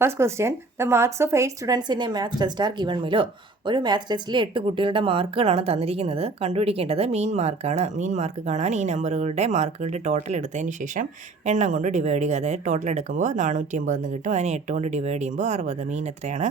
First question the marks of 8 students in A maths test are given below. ഒരു maths ടെസ്റ്റിലെ 8 കുട്ടികളുടെ മാർക്കുകളാണ് തന്നിരിക്കുന്നത്. കണ്ടുപിടിക്കേണ്ടത് മീൻ മാർക്കാണ്. മീൻ മാർക്ക് കാണാൻ ഈ നമ്പറുകളുടെ മാർക്കുകളുടെ ടോട്ടൽ എടുത്തതിന് ശേഷം എണ്ണം കൊണ്ട് ഡിവൈഡ് ചെയ്യുക. അതായത് ടോട്ടൽ എടുക്കുമ്പോൾ 480 എന്ന് കിട്ടും. അതിനെ 8 കൊണ്ട് ഡിവൈഡ് ചെയ്യുമ്പോൾ 60. മീൻ എത്രയാണ്?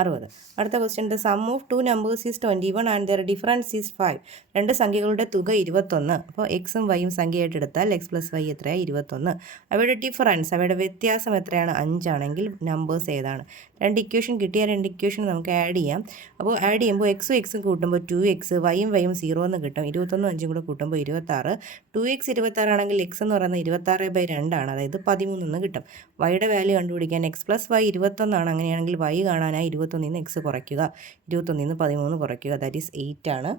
60. അടുത്ത question the sum of 2 numbers is 21 and there difference is 5. രണ്ട് സംഖ്യകളുടെ തുക 21. അപ്പോൾ എക്സും വൈയും സംഖ്യയായിട്ട് എടുത്താൽ എക്സ് പ്ലസ് വൈ എത്രയാണ്? 21. അവയുടെ ഡിഫറൻസ്, അവയുടെ വ്യത്യാസം എത്രയാണ്? 5 ആണെങ്കിൽ നമ്പേഴ്സ് ഏതാണ്? രണ്ട് ഇക്വേഷൻ കിട്ടിയ രണ്ട് ഇക്വേഷൻ നമുക്ക് ആഡ് ചെയ്യാം. അപ്പോൾ ആഡ് ചെയ്യുമ്പോൾ എക്സും കൂട്ടുമ്പോൾ 2x, വൈയും 0 എന്ന് കിട്ടും. 21 5 കൂടെ കൂട്ടുമ്പോൾ 26. 2x 26 ആണെങ്കിൽ എക്സ് എന്ന് പറയുന്നത് 26/2 ആണ്, അതായത് 13 എന്ന് കിട്ടും. വൈയുടെ വാല്യൂ കണ്ടുപിടിക്കാൻ എക്സ് പ്ലസ് വൈ 21 ആണ്. അങ്ങനെയാണെങ്കിൽ വൈ കാണാനായി 21 നിന്ന് എക്സ് കുറയ്ക്കുക, 21 നിന്ന് 13 കുറയ്ക്കുക, ദാറ്റ് ഈസ് 8 ആണ്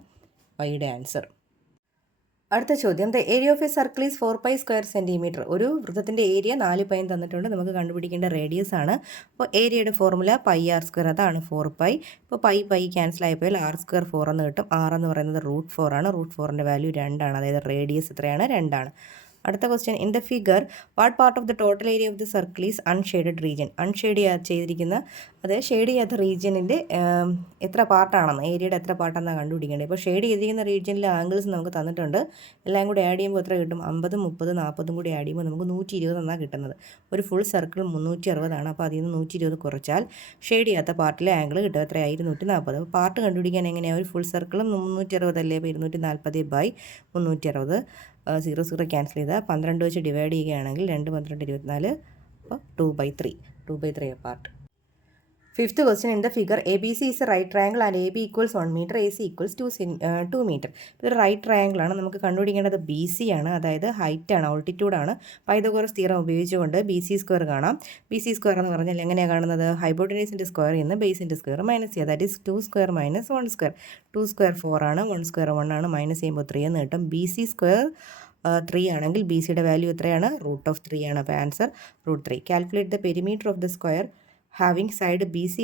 വൈയുടെ ആൻസർ. അടുത്ത ചോദ്യം the area of a circle is 4π square centimetre. ഒരു വൃത്തത്തിൻ്റെ ഏരിയ 4π തന്നിട്ടുണ്ട്. നമുക്ക് കണ്ടുപിടിക്കേണ്ട റേഡിയസ് ആണ്. അപ്പോൾ ഏരിയയുടെ ഫോർമുല πr², അതാണ് 4π. ഇപ്പോൾ പൈ ക്യാൻസൽ ആയപ്പോൾ r² 4 എന്ന് കിട്ടും. r എന്ന് പറയുന്നത് √4 ആണ്. √4ൻ്റെ വാല്യൂ 2 ആണ്, അതായത് റേഡിയസ് എത്രയാണ്? 2 ആണ്. അടുത്ത question in the figure what part of the total area of the circle is unshaded region. Unshade ചെയ്തിരിക്കുന്ന, അത് ഷെയ്ഡ് ചെയ്യാത്ത റീജിയനിൻ്റെ എത്ര പാർട്ടാണെന്ന്, ഏരിയയുടെ എത്ര പാർട്ടാണെന്നാണ് കണ്ടുപിടിക്കേണ്ടത്. ഇപ്പോൾ ഷെയ്ഡ് ചെയ്തിരിക്കുന്ന റീജിയനിലെ ആംഗിൾസ് നമുക്ക് തന്നിട്ടുണ്ട്. എല്ലാം കൂടി ആഡ് ചെയ്യുമ്പോൾ എത്ര കിട്ടും? 50, 30, 40 കൂടി ആഡ് ചെയ്യുമ്പോൾ നമുക്ക് 120 എന്നാണ് കിട്ടുന്നത്. ഒരു ഫുൾ സർക്കിൾ 360 ആണ്. അപ്പോൾ അതിൽ നിന്ന് 120 കുറച്ചാൽ ഷെയ്ഡ് ചെയ്യാത്ത പാർട്ടിലെ ആംഗിൾ കിട്ടും. എത്രയായി? 240. അപ്പോൾ പാർട്ട് കണ്ടുപിടിക്കാൻ എങ്ങനെയാണ്? ഒരു ഫുൾ സർക്കിൾ 360 അല്ലേ, അപ്പോൾ 240/360. 0 ക്യാൻസൽ ചെയ്താൽ 12 വെച്ച് ഡിവൈഡ് ചെയ്യുകയാണെങ്കിൽ 2 12 24. അപ്പോൾ 2/3 part. Fifth question in the figure A B C is a right triangle and A B equals 1 metre, A C equals 2 metre. ഇതൊരു റൈറ്റ് ട്രയാങ്കിൾ ആണ്. നമുക്ക് കണ്ടുപിടിക്കേണ്ടത് ബി സി ആണ്, അതായത് ഹൈറ്റ് ആണ്, ഓൾട്ടിറ്റ്യൂഡാണ്. പൈതഗോറസ് തിയറം ഉപയോഗിച്ചുകൊണ്ട് ബി സി സ്ക്വയർ കാണാം. ബി സി സ്ക്വയർ എന്ന് പറഞ്ഞാൽ എങ്ങനെയാണ് കാണുന്നത്? ഹൈപ്പോട്ടനൈസിൻ്റെ സ്ക്വയർ നിന്ന് ബേസിൻ്റെ സ്ക്വയർ മൈനസ് ചെയ്യുക, ദാറ്റ് ഈസ് 2² - 1². 2² 4 ആണ്, 1² 1 ആണ്. മൈനസ് ചെയ്യുമ്പോൾ 3 എന്ന് കിട്ടും. ബി സി സ്ക്വയർ 3 ആണെങ്കിൽ ബി സിയുടെ വാല്യൂ എത്രയാണ്? √3 ആണ്. അപ്പോൾ answer √3. Calculate the perimeter of the square having side B C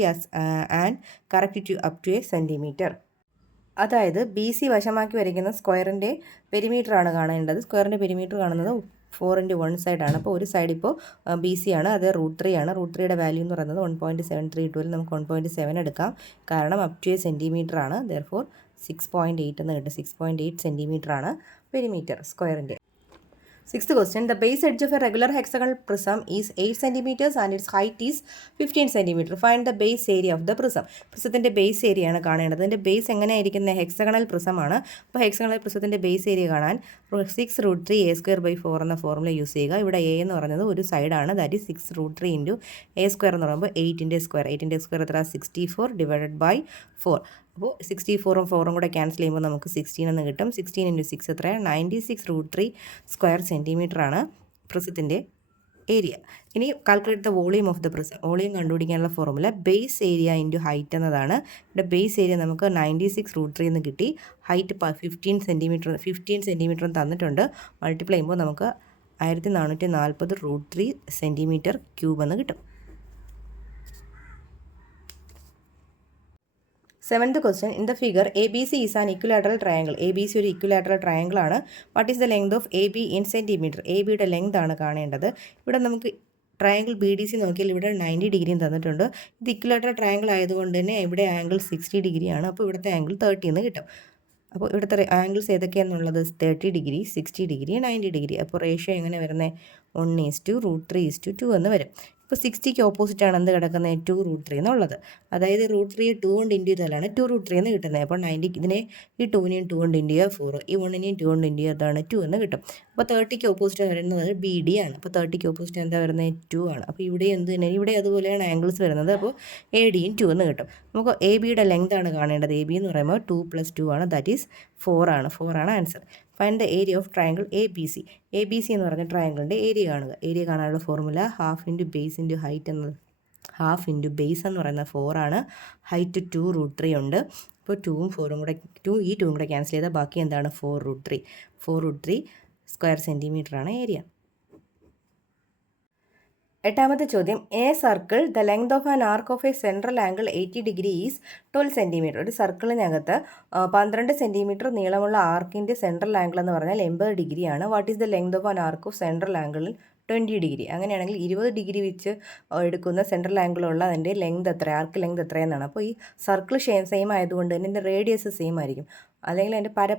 and correct to up to a centimetre. അതായത് ബി സി വശമാക്കി വരയ്ക്കുന്ന സ്ക്വയറിൻ്റെ പെരിമീറ്റർ ആണ് കാണേണ്ടത്. സ്ക്വയറിൻ്റെ പെരിമീറ്റർ കാണുന്നത് 4 × 1 സൈഡാണ്. അപ്പോൾ ഒരു സൈഡ് ഇപ്പോൾ ബി സി ആണ്, അത് √3 ആണ്. √3യുടെ വാല്യൂ എന്ന് പറയുന്നത് 1.73 നമുക്ക് 1.7 എടുക്കാം, കാരണം അപ് ടു എ സെൻറ്റിമീറ്റർ ആണ്. ദെയർഫോർ 6.8 എന്ന് കിട്ടും. 6.8 സെൻറ്റിമീറ്റർ ആണ് പെരിമീറ്റർ സ്ക്വയറിൻ്റെ. Sixth question, the base edge of a regular hexagonal prism is 8 centimeters and its height is 15 centimeter. Find the base area of the prism. പ്രിസത്തിൻ്റെ base area ആണ് കാണേണ്ടത്. അതിൻ്റെ base എങ്ങനെയായിരിക്കുന്നത്? Hexagonal prism ആണ്. അപ്പോൾ hexagonal പ്രിസത്തിൻ്റെ base area കാണാൻ 6√3 a²/4 എന്ന formula use ചെയ്യുക. ഇവിടെ a എന്ന് പറയുന്നത് ഒരു സൈഡാണ്, ദാറ്റ് ഈസ് 6√3 × a² എന്ന് പറയുമ്പോൾ 8ൻ്റെ സ്ക്വയർ. 8ൻ്റെ സ്ക്വയർ എത്ര? 64 / 4. അപ്പോൾ 64ഉം 4ഉം കൂടെ ക്യാൻസൽ ചെയ്യുമ്പോൾ നമുക്ക് 16 എന്ന് കിട്ടും. 16 × 6 എത്രയാണ്? 96√3 സ്ക്വയർ സെൻറ്റിമീറ്റർ ആണ് പ്രിസത്തിൻ്റെ ഏരിയ. ഇനി calculate the volume of the prism. Volume കണ്ടുപിടിക്കാനുള്ള formula base area into height എന്നതാണ്. ഇവിടെ ബേസ് ഏരിയ നമുക്ക് 96√3 എന്ന് കിട്ടി. ഹൈറ്റ് 15 സെൻറ്റിമീറ്ററും തന്നിട്ടുണ്ട്. മൾട്ടിപ്ലൈ ചെയ്യുമ്പോൾ നമുക്ക് 1440√3 സെൻറ്റിമീറ്റർ ക്യൂബ് എന്ന് കിട്ടും. Seventh question in the figure A B C is an equilateral triangle. A B C ഒരു ഇക്വിലാറ്ററൽ ട്രയാങ്കിൾ ആണ്. What is the length of A be in centimetre? A ബിയുടെ length ആണ് കാണേണ്ടത്. ഇവിടെ നമുക്ക് ട്രയാങ്കിൾ ബി ഡി സി നോക്കിയാൽ ഇവിടെ 90 ഡിഗ്രിയും തന്നിട്ടുണ്ട്. ഇത് ഇക്വിലാറ്ററൽ ട്രയാങ്കിൾ ആയതുകൊണ്ട് തന്നെ ഇവിടെ ആംഗിൾ 60 ഡിഗ്രിയാണ്. അപ്പോൾ ഇവിടുത്തെ ആംഗിൾ 30 എന്ന് കിട്ടും. അപ്പോൾ ഇവിടുത്തെ ആംഗിൾസ് ഏതൊക്കെയാണെന്നുള്ളത് 30 ഡിഗ്രി, 60 ഡിഗ്രി, 90 ഡിഗ്രി. അപ്പോൾ റേഷ്യോ എങ്ങനെ വരുന്നത്? 1:√3:2 എന്ന് വരും. ഇപ്പോൾ 60ക്ക് ഓപ്പോസിറ്റാണ് എന്ത് കിടക്കുന്നത്? 2√3 എന്നുള്ളത്. അതായത് √3 2 കൊണ്ട് ഇൻറ്റു ചെയ്താലാണ് 2√3 എന്ന് കിട്ടുന്നത്. അപ്പോൾ 90 ഇതിനെ ഈ 2നെയും 2 കൊണ്ട് ഇൻറ്റു ചെയ്യുക 4, ഈ 1നെയും 2 കൊണ്ട് ഇൻറ്റു ചെയ്താണ് 2 എന്ന് കിട്ടും. അപ്പോൾ 30ക്ക് ഓപ്പോസിറ്റ് വരുന്നത് ബി ഡി ആണ്. അപ്പോൾ 30ക്ക് ഓപ്പോസിറ്റ് എന്താ വരുന്നത്? 2 ആണ്. അപ്പോൾ ഇവിടെ എന്ത് തന്നെ, ഇവിടെ അതുപോലെയാണ് ആംഗിൾസ് വരുന്നത്. അപ്പോൾ എ ഡിയും 2 എന്ന് കിട്ടും. നമുക്ക് എ ബിയുടെ ലെങ്ത് ആണ് കാണേണ്ടത്. എ ബി എന്ന് പറയുമ്പോൾ 2 + 2 ആണ്, ദാറ്റ് ഈസ് 4 ആണ്. 4 ആണ് answer. Find the area of triangle A B C. A B C എന്ന് പറഞ്ഞ ട്രയാങ്കിളിൻ്റെ ഏരിയ കാണുക. ഏരിയ കാണാനുള്ള formula half into base into height എന്നത്. ഹാഫ് ഇൻറ്റു ബേസ് എന്ന് പറയുന്നത് 4 ആണ്. ഹൈറ്റ് 2√3 ഉണ്ട്. ഇപ്പോൾ 2ഉം 4ഉം കൂടെ 2ഉം കൂടെ ക്യാൻസൽ ചെയ്താൽ ബാക്കി എന്താണ്? 4√3. 4√3 സ്ക്വയർ സെൻറ്റിമീറ്റർ ആണ് ഏരിയ. എട്ടാമത്തെ ചോദ്യം A circle the length of an arc of A central angle 80 degree is 12 centimetre. ഒരു സർക്കിളിനകത്ത് 12 സെൻറ്റിമീറ്റർ നീളമുള്ള ആർക്കിൻ്റെ സെൻട്രൽ ആംഗിൾ എന്ന് പറഞ്ഞാൽ 80 ഡിഗ്രിയാണ്. What is the length of an arc of central angle 20 degree. അങ്ങനെയാണെങ്കിൽ 20 degree വെച്ച് എടുക്കുന്ന സെൻട്രൽ ആംഗിളുള്ള അതിൻ്റെ ലെങ്ത് എത്ര, ആർക്ക് ലെങ്ത് എത്രയെന്നാണ്. അപ്പോൾ ഈ സർക്കിൾ സെയിം ആയതുകൊണ്ട് തന്നെ ഇതിൻ്റെ റേഡിയസ് സെയിം ആയിരിക്കും. അല്ലെങ്കിൽ അതിൻ്റെ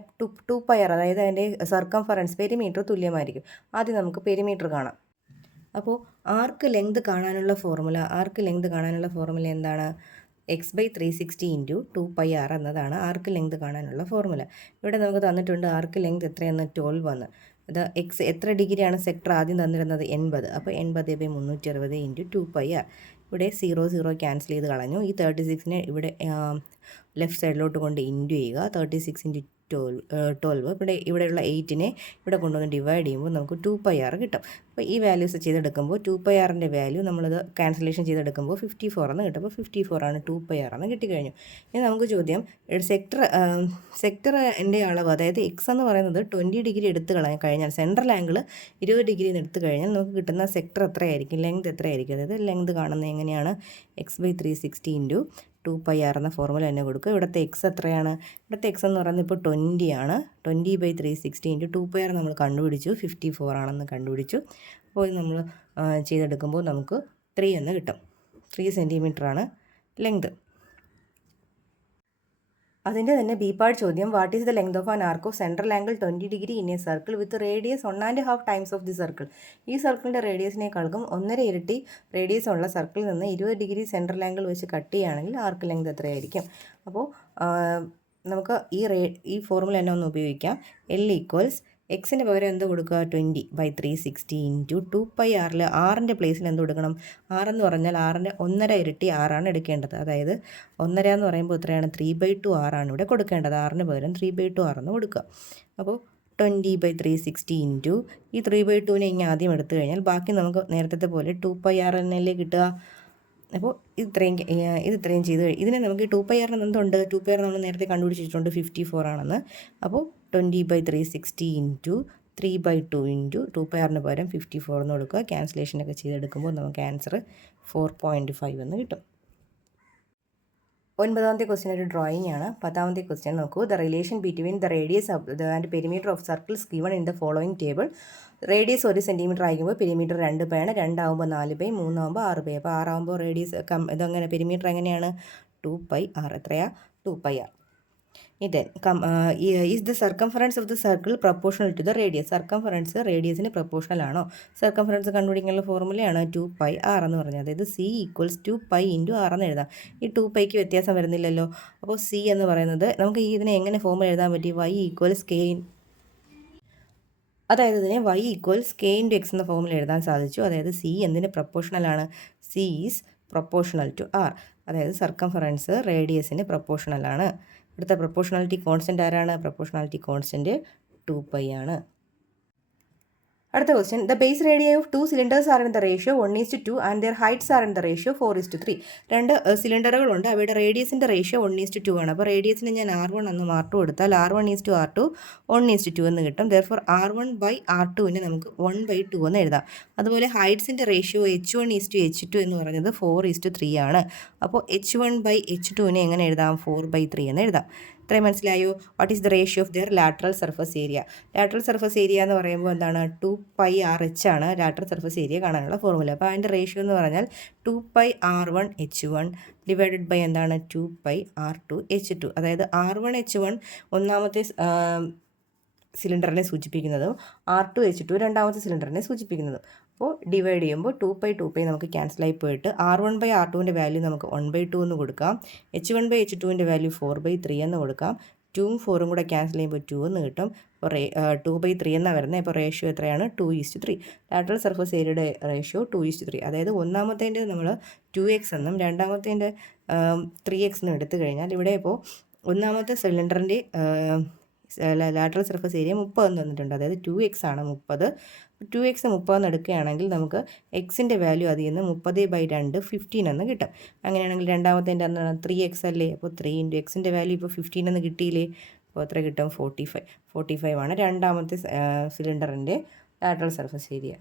ടു പൈ ആർ, അതായത് അതിൻ്റെ സർക്കംഫറൻസ് പെരിമീറ്റർ തുല്യമായിരിക്കും. ആദ്യം നമുക്ക് പെരിമീറ്റർ കാണാം. അപ്പോൾ ആർക്ക് ലെങ്ത് കാണാനുള്ള ഫോർമുല എന്താണ്? x/360 × 2πr എന്നതാണ് ആർക്ക് ലെങ്ത് കാണാനുള്ള ഫോർമുല. ഇവിടെ നമുക്ക് തന്നിട്ടുണ്ട് ആർക്ക് ലെങ്ത് എത്രയെന്ന് 12 എന്ന്. അത് എത്ര ഡിഗ്രിയാണ് സെക്ടർ ആദ്യം തന്നിരുന്നത്? 80. അപ്പോൾ 80/360 × 2πr. ഇവിടെ 0 ക്യാൻസൽ ചെയ്ത് കളഞ്ഞു. ഈ 36നെ ഇവിടെ ലെഫ്റ്റ് സൈഡിലോട്ട് കൊണ്ട് ഇൻറ്റു ചെയ്യുക. 36 × 12. ഇവിടെയുള്ള 8നെ ഇവിടെ കൊണ്ടുവന്ന് ഡിവൈഡ് ചെയ്യുമ്പോൾ നമുക്ക് 2πr കിട്ടും. അപ്പോൾ ഈ വാല്യൂസ് ചെയ്തെടുക്കുമ്പോൾ 2πrൻ്റെ വാല്യൂ നമ്മളത് ക്യാൻസലേഷൻ ചെയ്തെടുക്കുമ്പോൾ 54 എന്ന് കിട്ടും. അപ്പോൾ 54 ആണ് 2πr എന്ന് കിട്ടിക്കഴിഞ്ഞു. ഇനി നമുക്ക് ചോദ്യം, സെക്ടറിൻ്റെ അളവ്, അതായത് എക്സ് എന്ന് പറയുന്നത് 20 ഡിഗ്രി എടുത്ത് കഴിഞ്ഞാൽ സെൻട്രൽ ആംഗിൾ 20 ഡിഗ്രി എടുത്ത് കഴിഞ്ഞാൽ നമുക്ക് കിട്ടുന്ന സെക്ടർ എത്രയായിരിക്കും, ലെങ്ത് എത്രയായിരിക്കും? അതായത് ലെങ്ത് കാണുന്നത് എങ്ങനെയാണ്? x/360 × 2πr എന്ന ഫോർമുല തന്നെ കൊടുക്കുക. ഇവിടുത്തെ എക്സ് എത്രയാണ്? ഇവിടുത്തെ എക്സ് എന്ന് പറയുന്നത് ഇപ്പോൾ 20 ആണ്. 20/360 × 2πr നമ്മൾ കണ്ടുപിടിച്ചു, 54 ആണെന്ന് കണ്ടുപിടിച്ചു. അപ്പോൾ ഇത് നമ്മൾ ചെയ്തെടുക്കുമ്പോൾ നമുക്ക് 3 എന്ന് കിട്ടും. 3 സെൻറ്റിമീറ്ററാണ് ലെങ്ത്. അതിൻ്റെ തന്നെ ബി പാർട്ട് ചോദ്യം, what is the length of an arc of central angle 20 degree in A circle with radius 1.5 times of the circle. ഈ സർക്കിളിൻ്റെ റേഡിയസിനേക്കാളും 1.5 ഇരട്ടി റേഡിയസ് ഉള്ള സർക്കിളിൽ നിന്ന് 20 ഡിഗ്രി സെൻട്രൽ ആംഗിൾ വെച്ച് കട്ട് ചെയ്യുകയാണെങ്കിൽ ആർക്ക് ലെങ്ത് എത്രയായിരിക്കും? അപ്പോൾ നമുക്ക് ഈ ഫോർമുല തന്നെ ഒന്ന് ഉപയോഗിക്കാം. L = എക്സിൻ്റെ പകരം എന്ത് കൊടുക്കുക? 20/360 × 2πr. ആറിൻ്റെ പ്ലേസിൽ എന്ത് കൊടുക്കണം? ആറെന്ന് പറഞ്ഞാൽ 6ൻ്റെ 1.5 ഇരട്ടി 6ആണ് എടുക്കേണ്ടത്. അതായത് 1.5 എന്ന് പറയുമ്പോൾ എത്രയാണ്? 3/2 6ആണ് ഇവിടെ കൊടുക്കേണ്ടത്. 6ന് പകരം 3/2 6 എന്ന് കൊടുക്കുക. അപ്പോൾ 20/360 × ഈ 3/2നെ ഇങ്ങനെ ആദ്യം എടുത്തു കഴിഞ്ഞാൽ ബാക്കി നമുക്ക് നേരത്തെ പോലെ 2πr എന്നല്ലേ കിട്ടുക. അപ്പോൾ ഇത്രയും ചെയ്ത് ഇതിനെ നമുക്ക് 2πr എന്തുണ്ട്? 2πr നമ്മൾ നേരത്തെ കണ്ടുപിടിച്ചിട്ടുണ്ട് 54 ആണെന്ന്. അപ്പോൾ 20/360 × 3/2 × 2πrന് പകരം 54 എന്ന് കൊടുക്കുക. ക്യാൻസലേഷനൊക്കെ ചെയ്തെടുക്കുമ്പോൾ നമുക്ക് ആൻസർ 4.5 എന്ന് കിട്ടും. 9ാമത്തെ ക്വസ്റ്റ്യൻ ഒരു ഡ്രോയിങ് ആണ്. 10ാമത്തെ ക്വസ്റ്റ്യൻ നോക്കൂ. The relation between the radius and perimeter of circles given in the following table. Radius 1 centimetre ആയിരിക്കുമ്പോൾ പെരിമീറ്റർ 2π ആണ്. 2 ആകുമ്പോൾ 4π, 3 ആകുമ്പോൾ 6π. അപ്പോൾ 6 ആകുമ്പോൾ റേഡിയസ് ഇതെങ്ങനെ പെരിമീറ്റർ എങ്ങനെയാണ്? 2πr. എത്രയാ? 2πr. Then is the circumference of the circle proportional to the radius? Circumference റേഡിയസിന് പ്രൊപ്പോർഷണൽ ആണോ? സർക്കംഫറൻസ് കണ്ടുപിടിക്കാനുള്ള ഫോർമുലയാണ് 2πr എന്ന് പറഞ്ഞത്. അതായത് c = 2π × r എന്ന് എഴുതാം. ഈ 2πക്ക് വ്യത്യാസം വരുന്നില്ലല്ലോ. അപ്പോൾ c എന്ന് പറയുന്നത് നമുക്ക് ഇതിനെ എങ്ങനെ ഫോർമുല എഴുതാൻ പറ്റി? y = k. അതായത് ഇതിനെ y = k × x എന്ന ഫോർമുല എഴുതാൻ സാധിച്ചു. അതായത് c എന്തിന് പ്രൊപ്പോർഷണലാണ്? c is proportional to r. അതായത് സർക്കംഫറൻസ് റേഡിയസിന് പ്രൊപ്പോർഷണൽ ആണ്. ഇവിടുത്തെ പ്രൊപ്പോർഷണാലിറ്റി കോൺസ്റ്റൻ്റ് ആരാണ്? പ്രൊപ്പോർഷണാലിറ്റി കോൺസ്റ്റൻറ്റ് 2π ആണ്. അടുത്ത question, the base radii of 2 cylinders are in the ratio 1:2 and their heights are in the ratio 4:3. 2 സിലിണ്ടറുകളുണ്ട്, അവയുടെ റേഡിയസിൻ്റെ റേഷ്യോ 1:2 ആണ്. അപ്പോൾ റേഡിയസിന് ഞാൻ R1 എന്നും R2 എടുത്താൽ R1:R2 1:2 എന്ന് കിട്ടും. ദെയർഫോർ R1/R2നെ നമുക്ക് 1/2 എന്ന് എഴുതാം. അതുപോലെ ഹൈറ്റ്സിൻ്റെ റേഷ്യോ H1:H2 എന്ന് പറഞ്ഞത് 4:3 ആണ്. അപ്പോൾ H1/H2നെ എങ്ങനെ എഴുതാം? 4/3 എന്ന് എഴുതാം. ഇത്രയും മനസ്സിലായോ? What is the ratio of their lateral surface area? Lateral surface area എന്ന് പറയുമ്പോൾ എന്താണ്? 2πRH ആണ് ലാറ്ററൽ സർഫസ് ഏരിയ കാണാനുള്ള ഫോർമുല. അപ്പോൾ അതിൻ്റെ റേഷ്യോ എന്ന് പറഞ്ഞാൽ 2πR1H1 ഡിവൈഡഡ് ബൈ എന്താണ്? 2πR2H2. അതായത് R1H1 ഒന്നാമത്തെ സിലിണ്ടറിനെ സൂചിപ്പിക്കുന്നതും R2H2 രണ്ടാമത്തെ സിലിണ്ടറിനെ സൂചിപ്പിക്കുന്നതും. അപ്പോൾ ഡിവൈഡ് ചെയ്യുമ്പോൾ 2π നമുക്ക് ക്യാൻസലായി പോയിട്ട് R1/R2ൻ്റെ വാല്യൂ നമുക്ക് 1/2 എന്ന് കൊടുക്കാം. H1/H2ൻ്റെ വാല്യൂ 4/3 എന്ന് കൊടുക്കാം. 2ഉം 4ഉം കൂടെ ക്യാൻസൽ ചെയ്യുമ്പോൾ 2 എന്ന് കിട്ടും. അപ്പോൾ 2/3 എന്നാണ് വരുന്നത്. അപ്പോൾ റേഷ്യോ എത്രയാണ്? 2:3. ലാറ്ററൽ സർഫസ് ഏരിയയുടെ റേഷ്യോ 2:3. അതായത് ഒന്നാമത്തേൻ്റെ നമ്മൾ 2x എന്നും രണ്ടാമത്തേൻ്റെ 3x എന്നും എടുത്തു കഴിഞ്ഞാൽ ഇവിടെ ഇപ്പോൾ ഒന്നാമത്തെ സിലിണ്ടറിൻ്റെ ലാറ്ററൽ സർഫസ് ഏരിയ 30 എന്ന് തന്നിട്ടുണ്ട്. അതായത് 2x ആണ് 30. 2x 30 എന്ന് എടുക്കുകയാണെങ്കിൽ നമുക്ക് എക്സിൻ്റെ വാല്യൂ അതിൽ നിന്ന് 30/2 15 എന്ന് കിട്ടും. അങ്ങനെയാണെങ്കിൽ രണ്ടാമത്തേൻ്റെ എന്താണ്? 3x അല്ലേ? അപ്പോൾ 3 × എക്സിൻ്റെ വാല്യൂ ഇപ്പോൾ 15 എന്ന് കിട്ടിയില്ലേ? അപ്പോൾ എത്ര കിട്ടും? 45 ആണ് രണ്ടാമത്തെ സിലിണ്ടറിൻ്റെ ലാറ്ററൽ സർഫസ് ഏരിയ.